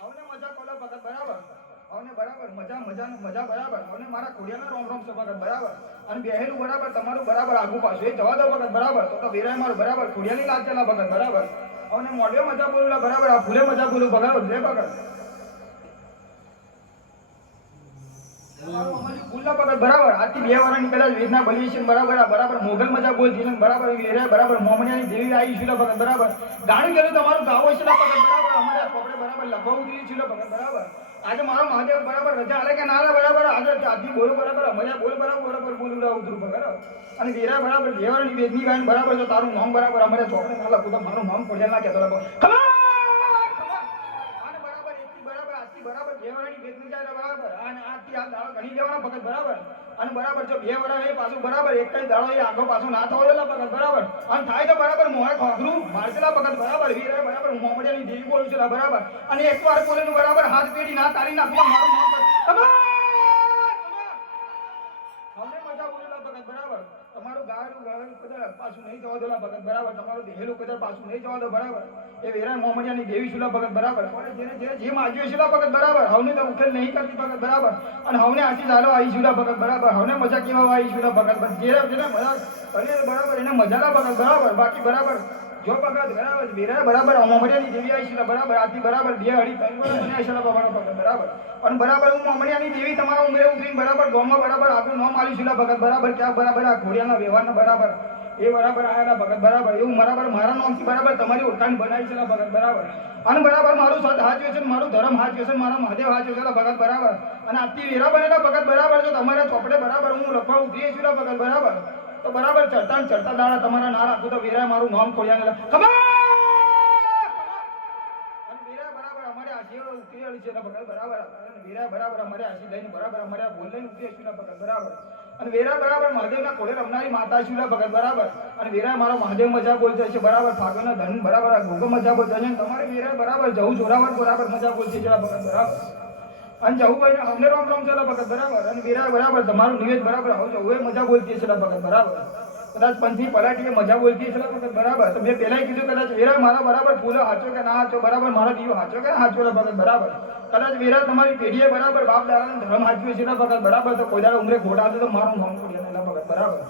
હવે મજા કોલો ભગત બરાબર હવે બરાબર મજા બરાબર હવે મારા ખોડિયાના રોમ રોમ છે ભગત બરાબર અને બેહેલું બરાબર તમારું બરાબર આગુ પાછું એ જવા દો ભગત બરાબર તો વેરા મારું બરાબર ખોડિયાની લાજ ચલા ભગત બરાબર હવે મોઢે મજા બોલું બરાબર આ ફૂલે મજા બોલું બરાબર લે ભગત ફૂલના ભગત બરાબર આજથી 2 વર્ષની પહેલા વેદના બની છે બરાબર બરાબર મોગલ મજા બોલતી ને બરાબર વેરા બરાબર મોમનિયાની દેવી આવી છે ભગત બરાબર ગાણી ગયું તમારું ગાવો છે ભગત બરાબર અમારા પોપડે બરાબર લખવા ઉતરી છે ભગત બરાબર આજે મારો મહાદેવ બરાબર રજા આલે કે ના આલે બરાબર આજે આથી બોલો બરાબર અમે બોલ બરાબર બોલું ઉતરું બરાબર અને વેરા બરાબર દેવરની વેદની ગાયન બરાબર જો તારું નામ બરાબર અમારે ચોકડે ના લખું તો મારું નામ ખોડિયા ના કહેતો બરાબર બરાબર દેવરની વેદની જાય બરાબર અને આથી આ દાડો ગણી લેવાનો ભગત બરાબર અને બરાબર જો 2 વર્ષ એ પાછું બરાબર એક જ દાડો એ આગો પાછું ના થવો જોઈએ ભગત બરાબર અને થાય તો બરાબર મોહે ખોખરું મારસેલા ભગત બરાબર વીર બરાબર મોમડિયાની દેવી બોલું છે બરાબર અને એકવાર બોલેનું બરાબર હાથ પેઢી ના તારી નાખવા મારું નામ હવે મજા બોલેલા ભગત બરાબર તમારું ગાળું કદર પાછું નહીં જવા દેલા ભગત બરાબર તમારું દેહેલું કદર પાછું નહીં જવા દો બરાબર એ વેરા મોમડિયાની દેવી શુલા ભગત બરાબર જેને જે માગ્યું શુલા ભગત બરાબર હવને તો ઉકેલ નહીં કરતી ભગત બરાબર અને હવને આશી ચાલો આવી શુલા ભગત બરાબર હવને મજા કેવા આવી શુલા ભગત જેને મજા અને બરાબર એને મજાના ભગત બરાબર બાકી બરાબર જો ભગત બરાબર વેરા બરાબર મોમડિયાની દેવી આવી શુલા બરાબર આથી બરાબર 2 અઢી 3 વર્ષ મને આશા ભગત બરાબર અને બરાબર હું મોમડિયાની દેવી તમારા ઉમરે ઉતરીને બરાબર ગામમાં બરાબર આપણું નામ આલી શુલા ભગત બરાબર ક્યાં બરાબર આ ઘોડિયાના વ્યવહારના બરાબર એ બરાબર આયેલા ભગત બરાબર એવું બરાબર મારા નામથી બરાબર તમારી ઓળખાણ બનાવી છે ભગત બરાબર અને બરાબર મારું સત હાચ્યો છે મારું ધર્મ હાચ્યો છે મારા મહાદેવ હાચ્યો છે ભગત બરાબર અને આથી વેરા બનેલા ભગત બરાબર જો તમારા ચોપડે બરાબર હું લખવા ઉતરી છું ભગત બરાબર તો બરાબર ચડતા દાડા તમારા ના રાખું તો વેરા મારું નામ ખોડિયા ખબર અને વેરા બરાબર અમારે આશીર્વાદ ઉતરી છે ભગત બરાબર વેરા બરાબર અમારે આશી લઈને બરાબર અમારે બોલ લઈને ઉતરી છું ભગત બરાબર અને વેરા બરાબર મહાદેવના કોળે રમનારી માતા શુલા ભગત બરાબર અને વેરા મારો મહાદેવ મજા બોલતો છે બરાબર ફાગણનો ધન બરાબર ગોગો મજા બોલતો છે તમારે વેરા બરાબર જવું જોરાવર બરાબર મજા બોલશે જરા ભગત બરાબર અને જવું ભાઈ અમને રામ રામ ચલા ભગત બરાબર અને વેરા બરાબર તમારું નિવેદ બરાબર આવું જવું એ મજા બોલતી છે ભગત બરાબર કદાચ પંછી પલાટીએ મજા બોલતી છે ભગત બરાબર તો મેં પહેલા કીધું કદાચ વેરા મારા બરાબર ફૂલો હાચો કે ના હાચો બરાબર મારો દીવો હાચો કે ના હાચો ભગત બરાબર કદાચ વેરા તમારી પેઢીએ બરાબર બાપ દાદાનો ધર્મ હાચવ્યો છે ભગત બરાબર તો કોઈ દાડો ઉમરે ખોટા તો મારું નામ ખોડિયા ભગત બરાબર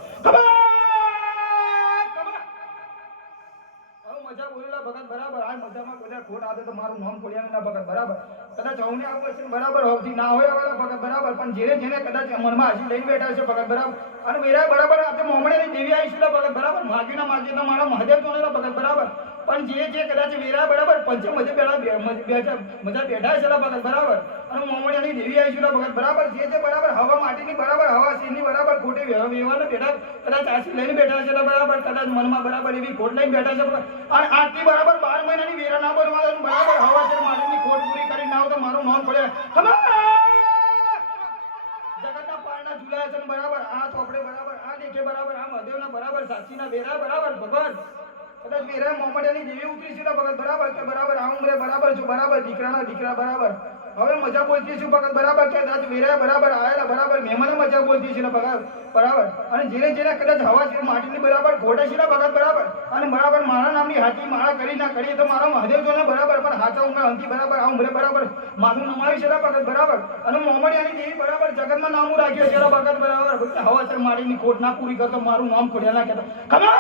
મજા બોલેલા ભગત બરાબર આ મજામાં કોઈ ખોટ આવે તો મારું નામ ખોડિયા ભગત બરાબર કદાચ હવને આવું હશે બરાબર હવથી ના હોય આવેલા ભગત બરાબર પણ જેને કદાચ મનમાં હાસી લઈને બેઠા છે ભગત બરાબર અને વેરા બરાબર આજે મોમડિયાની દેવી આવી છે ભગત બરાબર માગી ના માગી તો મારા મહાદેવ જોડેલા ભગત બરાબર પણ જે કદાચ વેરા બરાબર પંચે મજે પેલા મજા બેઠા છે ભગત બરાબર અને મોમડિયાની દેવી આવી છે ભગત બરાબર જે બરાબર હવા માટીની બરાબર હવા સીની બરાબર ખોટી વ્યવહારને બેઠા કદાચ આશી લઈને બેઠા છે બરાબર કદાચ મનમાં બરાબર એવી ખોટ લઈને બેઠા છે અને આટલી બરાબર 12 મહિનાની વેરા ના બનવા બરાબર હવા છે માટીની ખોટ પૂરી કરી ના તો મારું નામ પડે ખબર જગતના પાળના ઝુલાયા છે બરાબર આ ચોપડે બરાબર આ દેખે બરાબર આ મહાદેવના બરાબર સાચીના વેરા બરાબર ભગવાન કદાચ વેરા મોમડિયાની દેવી ઉતરી છે ભગત બરાબર કે બરાબર આ ઉમરે બરાબર છું બરાબર દીકરાના દીકરા બરાબર હવે મજા બોલતી છું ભગત બરાબર કે કદાચ વેરા બરાબર આયેલા બરાબર મહેમાને મજા બોલતી છે ભગત બરાબર અને જેને કદાચ હવા છે માટીની બરાબર ઘોડા છે ભગત બરાબર અને બરાબર મારા નામની હાથી માળા કરી ના કરીએ તો મારો મહાદેવ જોને બરાબર પણ હાથા ઉમરે અંતિ બરાબર આ ઉમરે બરાબર માથું નમાવી છે ભગત બરાબર અને મોમડિયાની દેવી બરાબર જગતમાં નામું રાખ્યું છે ભગત બરાબર હવા છે માટીની ખોટ ના પૂરી કરતો મારું નામ ખોડિયા ના કહેતો ખબર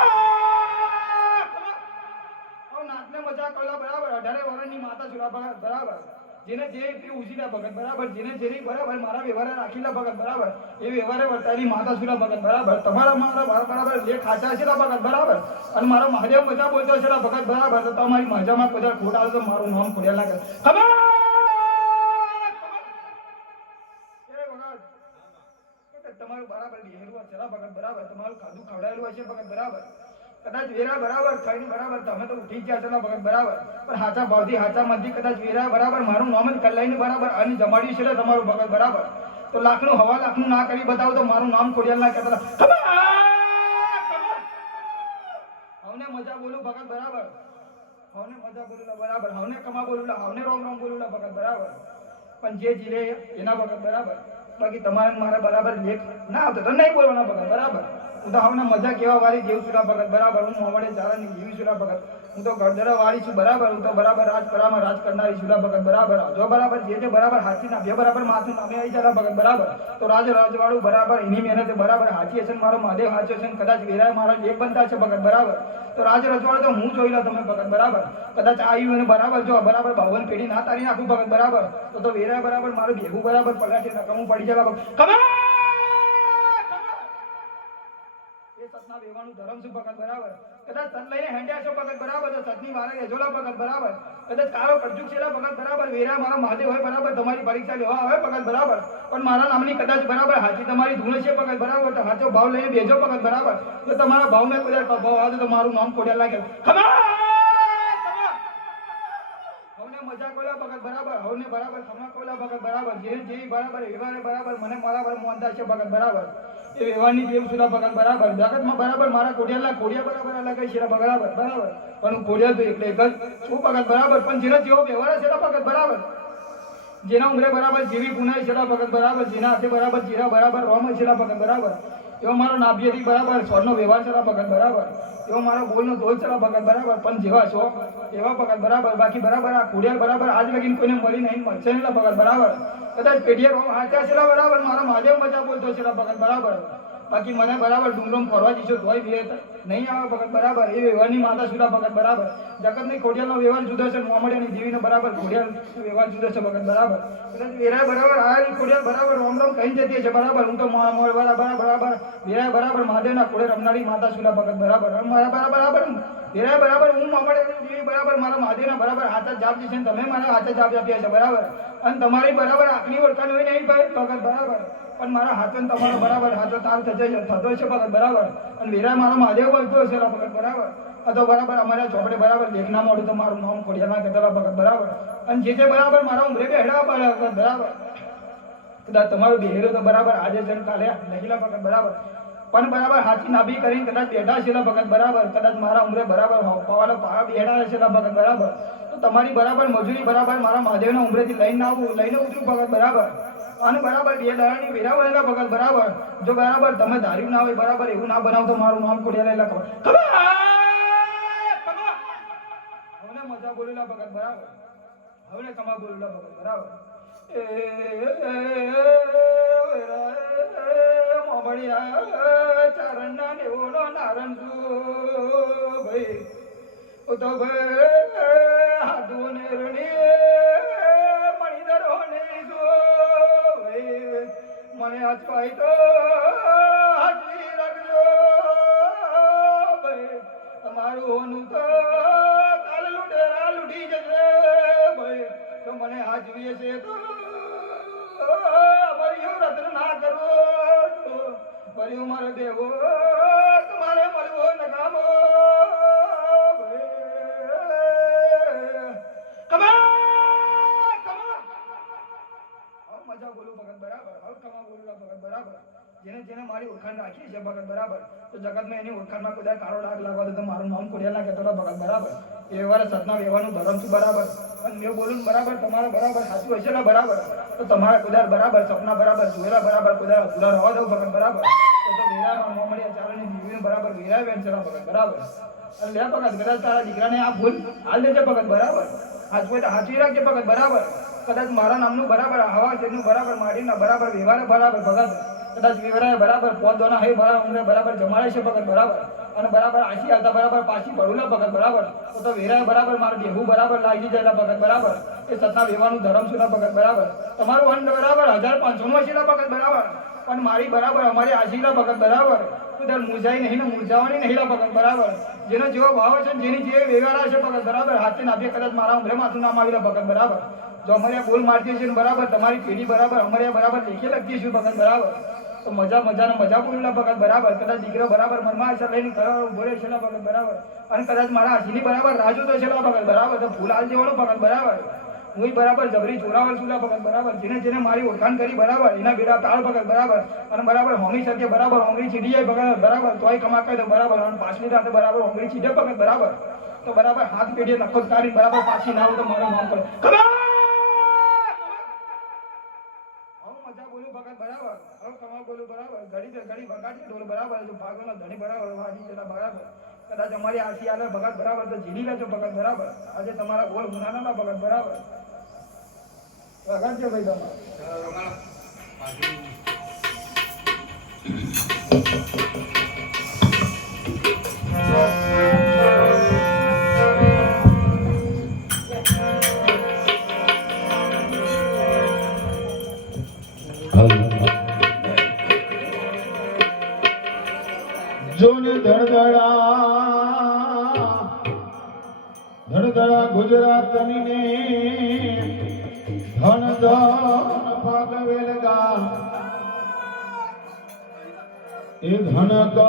નાથને મજા કરેલા બરાબર 18 વર્ષની માતા શેલા ભગત બરાબર જેને જે ઉજીલા ભગત બરાબર જેને જેની બરાબર મારા વ્યવહારે રાખીલા ભગત બરાબર એ વ્યવહારે વર્તાયેલી માતા સુલા ભગત બરાબર તમારા મારા બરાબર લેખ ખાચા છેલા ભગત બરાબર અને મારો મહાદેવ મજા બોલતો છેલા ભગત બરાબર તો તમારી મજામાં કોઈ ખોટ આવે તો મારું નામ ખોડ્યા લાગે ખબર તમારું બરાબર બેહેરું છેલા ભગત બરાબર તમારું ખાધું ખવડાયેલું હશે ભગત બરાબર કદાચ વેરા બરાબર ખાઈને બરાબર તમે તો ઉઠી ગયા છો ભગત બરાબર પણ હાચા ભાવથી હાચા મનથી કદાચ વેરા બરાબર મારું નામ જ કલ્લાઈને બરાબર અને જમાડ્યું છે તમારું ભગત બરાબર તો લાખનું હવા લાખનું ના કરી બતાવો તો મારું નામ ખોડિયાલ ના કહેતા હવને મજા બોલું ભગત બરાબર હવને મજા બોલું બરાબર હવને કમા બોલું હવને રોમ રોમ બોલું ભગત બરાબર પણ જે જીરે એના ભગત બરાબર બાકી તમારે મારા બરાબર લેખ ના આવતો તો નહીં બોલવાના ભગત બરાબર હું તો હમણાં મજા કેવા વાળી જેવું છું ભગત બરાબર હું મોવડે ચારાની જીવી છું ભગત હું તો ગરદરા વાળી છું બરાબર હું તો બરાબર રાજકરામાં રાજ કરનારી છું ભગત બરાબર જો બરાબર જે બરાબર હાચી ના બે બરાબર માથું નામે આવી જાય ભગત બરાબર તો રાજવાળું બરાબર એની મહેનતે બરાબર હાચી હશે મારો મહાદેવ હાચ્યો છે કદાચ વેરાય મારા લેખ બનતા છે ભગત બરાબર તો રજવાડું તો હું જોઈ લો તમે ભગત બરાબર કદાચ આવ્યું અને બરાબર જો બરાબર 52 પેઢી ના તારી નાખું ભગત બરાબર તો વેરાય બરાબર મારું ભેગું બરાબર પલાટી નકામું પડી જાય ખબર સતના વેવાનું ધર્મ શું ભગત બરાબર કદાચ સત લઈને હેંડ્યા છો ભગત બરાબર તો સતની વારે રેજોલા ભગત બરાબર કદાચ કાળો કડજુક છેલા ભગત બરાબર વેરા મારા મહાદેવ હોય બરાબર તમારી પરીક્ષા લેવા આવે ભગત બરાબર પણ મારા નામની કદાચ બરાબર હાચી તમારી ધૂળ છે ભગત બરાબર તો હાચો ભાવ લઈને બેજો ભગત બરાબર તો તમારા ભાવને કદાચ ભાવ આવે તો મારું નામ ખોડ્યા લાગે હવને મજા કોલા ભગત બરાબર હવને બરાબર ખમા કોલા ભગત બરાબર જે બરાબર વ્યવહારે બરાબર મને બરાબર મોનતા છે ભગત બરાબર એ વ્યવહારની જેમ સુલા ભગત બરાબર જગતમાં બરાબર મારા કોડિયા બરાબર અલગ છે બરાબર બરાબર પણ હું કોડિયા તો એટલે એક જ છું ભગત બરાબર પણ જેનો જેવો વ્યવહાર છે ભગત બરાબર જેના ઉમરે બરાબર જેવી પુનાઈ છે ભગત બરાબર જેના હાથે બરાબર જીરા બરાબર રોમ છે ભગત બરાબર એવો મારો નાભિયથી બરાબર સ્વરનો વ્યવહાર છે ભગત બરાબર એવો મારો બોલનો ધોલ છે ભગત બરાબર પણ જેવા છો એવા ભગત બરાબર બાકી બરાબર આ કોડિયા બરાબર આજ લગીને કોઈને મળી નહીં મળશે નહીં ભગત બરાબર કદાચ પેઢીએ રોમ હાચા છે બરાબર મારો મહાદેવ મજા બોલતો છે ભગત બરાબર બાકી મને બરાબર ડુંગરોમ ફરવા જઈશું તોય બે નહીં આવે ભગત બરાબર એ વ્યવહારની માતા સુધા ભગત બરાબર જગતની ખોડિયાલનો વ્યવહાર જુદો છે મોમડિયાની દેવીનો બરાબર ખોડિયાલ વ્યવહાર જુદો છે ભગત બરાબર એટલે વેરા બરાબર આ ખોડિયાલ બરાબર રોમ રોમ કહી જતી છે બરાબર હું તો બરાબર વેરા બરાબર મહાદેવના ખોડે રમનારી માતા સુધા ભગત બરાબર મારા બરાબર વેરા બરાબર હું મોમડિયાની દેવી બરાબર મારા મહાદેવના બરાબર હાથા જાપ છે તમે મારા હાથે જાપ આપ્યા છે બરાબર અને તમારી બરાબર આખરી ઓળખાણ હોય નહીં ભાઈ ભગત બરાબર પણ મારા હાથો તમારો બરાબર હાથો તાર થતો છે ભગત બરાબર અને વેરા મારો મહાદેવ બોલતો છે ભગત બરાબર તો બરાબર અમારા ચોપડે બરાબર લેખના મોડું તો મારું નામ ખોડિયાના કહેતા ભગત બરાબર અને જે બરાબર મારા ઉમરે બેહડા બરાબર કદાચ તમારું બેહેરો તો બરાબર આજે છે કાલે લખેલા ભગત બરાબર પણ બરાબર હાથી નાભી કરીને કદાચ બેઠા છે ભગત બરાબર કદાચ મારા ઉમરે બરાબર પવાલો પાવા બેહડા છે ભગત બરાબર તો તમારી બરાબર મજૂરી બરાબર મારા મહાદેવના ઉમરેથી લઈને આવું લઈને ઉતરું ભગત બરાબર અને બરાબર બે દાડાની વેરા વળેલા ભગત બરાબર જો બરાબર તમે ધાર્યું ના હોય બરાબર એવું ના બનાવ તો મારું નામ ખોડિયા લખો હવે મજા બોલેલા ભગત બરાબર હવે કમા બોલેલા ભગત બરાબર ચારણ ના નેવોનો નારણ ભાઈ તો ભાઈ હાથો ને રણી મને અચવાય તો હાચવી રાખજો ભાઈ તમારું હોનું તો કાલ લૂંટેરા લૂંટી જશે ભાઈ તો મને હાચવીએ છે તો ભર્યું રત્ન ના કરવો ભર્યું મારે દેવો તમારે મળવો નકામો મજા બોલું ભગત બરાબર હવે કમા બોલું ભગત બરાબર જેને મારી ઓળખાણ રાખી છે ભગત બરાબર તો જગતમાં એની ઓળખાણમાં કોઈ કાળો ડાઘ લાગવા દે તો મારું નામ ખોડિયાલ ના કહેતો ભગત બરાબર એ વ્યવહાર સતના વ્યવહારનું ધર્મ છું બરાબર અને મેં બોલું બરાબર તમારા બરાબર સાચું હશે ને બરાબર તો તમારા કુદાર બરાબર સપના બરાબર જોયેલા બરાબર કુદાર પૂરા રહેવા દઉં ભગત બરાબર તો વેરામાં મોમડિયા ચારણની દીવીને બરાબર વેરા વેન છે ભગત બરાબર અને લે ભગત કદાચ તારા દીકરાને આ ભૂલ હાલ દેજે ભગત બરાબર હાચવી રાખજે ભગત બરાબર કદાચ મારા નામનું બરાબર હવા જેનું બરાબર માડીના બરાબર વ્યવહાર બરાબર ભગત કદાચ વ્યવહાર બરાબર પોત દોના હે બરાબર બરાબર જમાડે છે ભગત બરાબર અને બરાબર આશી આવતા બરાબર પાછી ભરુલા ભગત બરાબર તો વેરા બરાબર મારે બેહું બરાબર લાગી જાય ભગત બરાબર એ સતના વેવાનું ધરમ સુના ભગત બરાબર તમારું અન્ન બરાબર 1580 ભગત બરાબર પણ મારી બરાબર અમારી આશીલા ભગત બરાબર દર મુરઝાઈ નહીં ને મુરઝાવાની નહીં ભગત બરાબર જેનો જેવો ભાવ છે જેની જે વ્યવહાર છે ભગત બરાબર હાથે નાભે કદાચ મારા ઉમરે માથું નામ આવેલા ભગત બરાબર જો અમારે બોલ મારતી છે બરાબર તમારી પેઢી બરાબર અમારે બરાબર લેખે લખતી છું ભગત બરાબર તો મજા બોલેલા ભગત બરાબર કદાચ દીકરો બરાબર મનમાં આશા લઈને ઘર બોલે છે ભગત બરાબર અને કદાચ મારા હાથીની બરાબર રાજુ તો છે ભગત બરાબર તો ફૂલ હાલ દેવાનું ભગત બરાબર હું બરાબર જબરી ચોરાવર સુલા ભગત બરાબર જેને મારી ઓળખાણ કરી બરાબર એના બેડા તાળ ભગત બરાબર અને બરાબર હોંગી શકે બરાબર હોંગી ચીડી જાય ભગત બરાબર તોય કમાકાય તો બરાબર અને પાછલી રાતે બરાબર હોંગી ચીડે ભગત બરાબર તો બરાબર હાથ પેઢીએ નખો કાઢી બરાબર પાછી ના આવું તો મારું નામ કરે મજા બોલું ભગત બરાબર હવે કમા બોલું બરાબર ઘડી વગાડી ઢોલ બરાબર જો ભાગવાનો ધણી બરાબર વાજી જરા બરાબર કદાચ અમારી આશી આલે ભગત બરાબર તો જીલી લેજો ભગત બરાબર આજે તમારા ગોળ ગુનાના ભગત બરાબર વગાડજો ભાઈ તમારે જોને ધડધડા ગુજરાતની ને ધન ભાગવેલ ગા એ ધન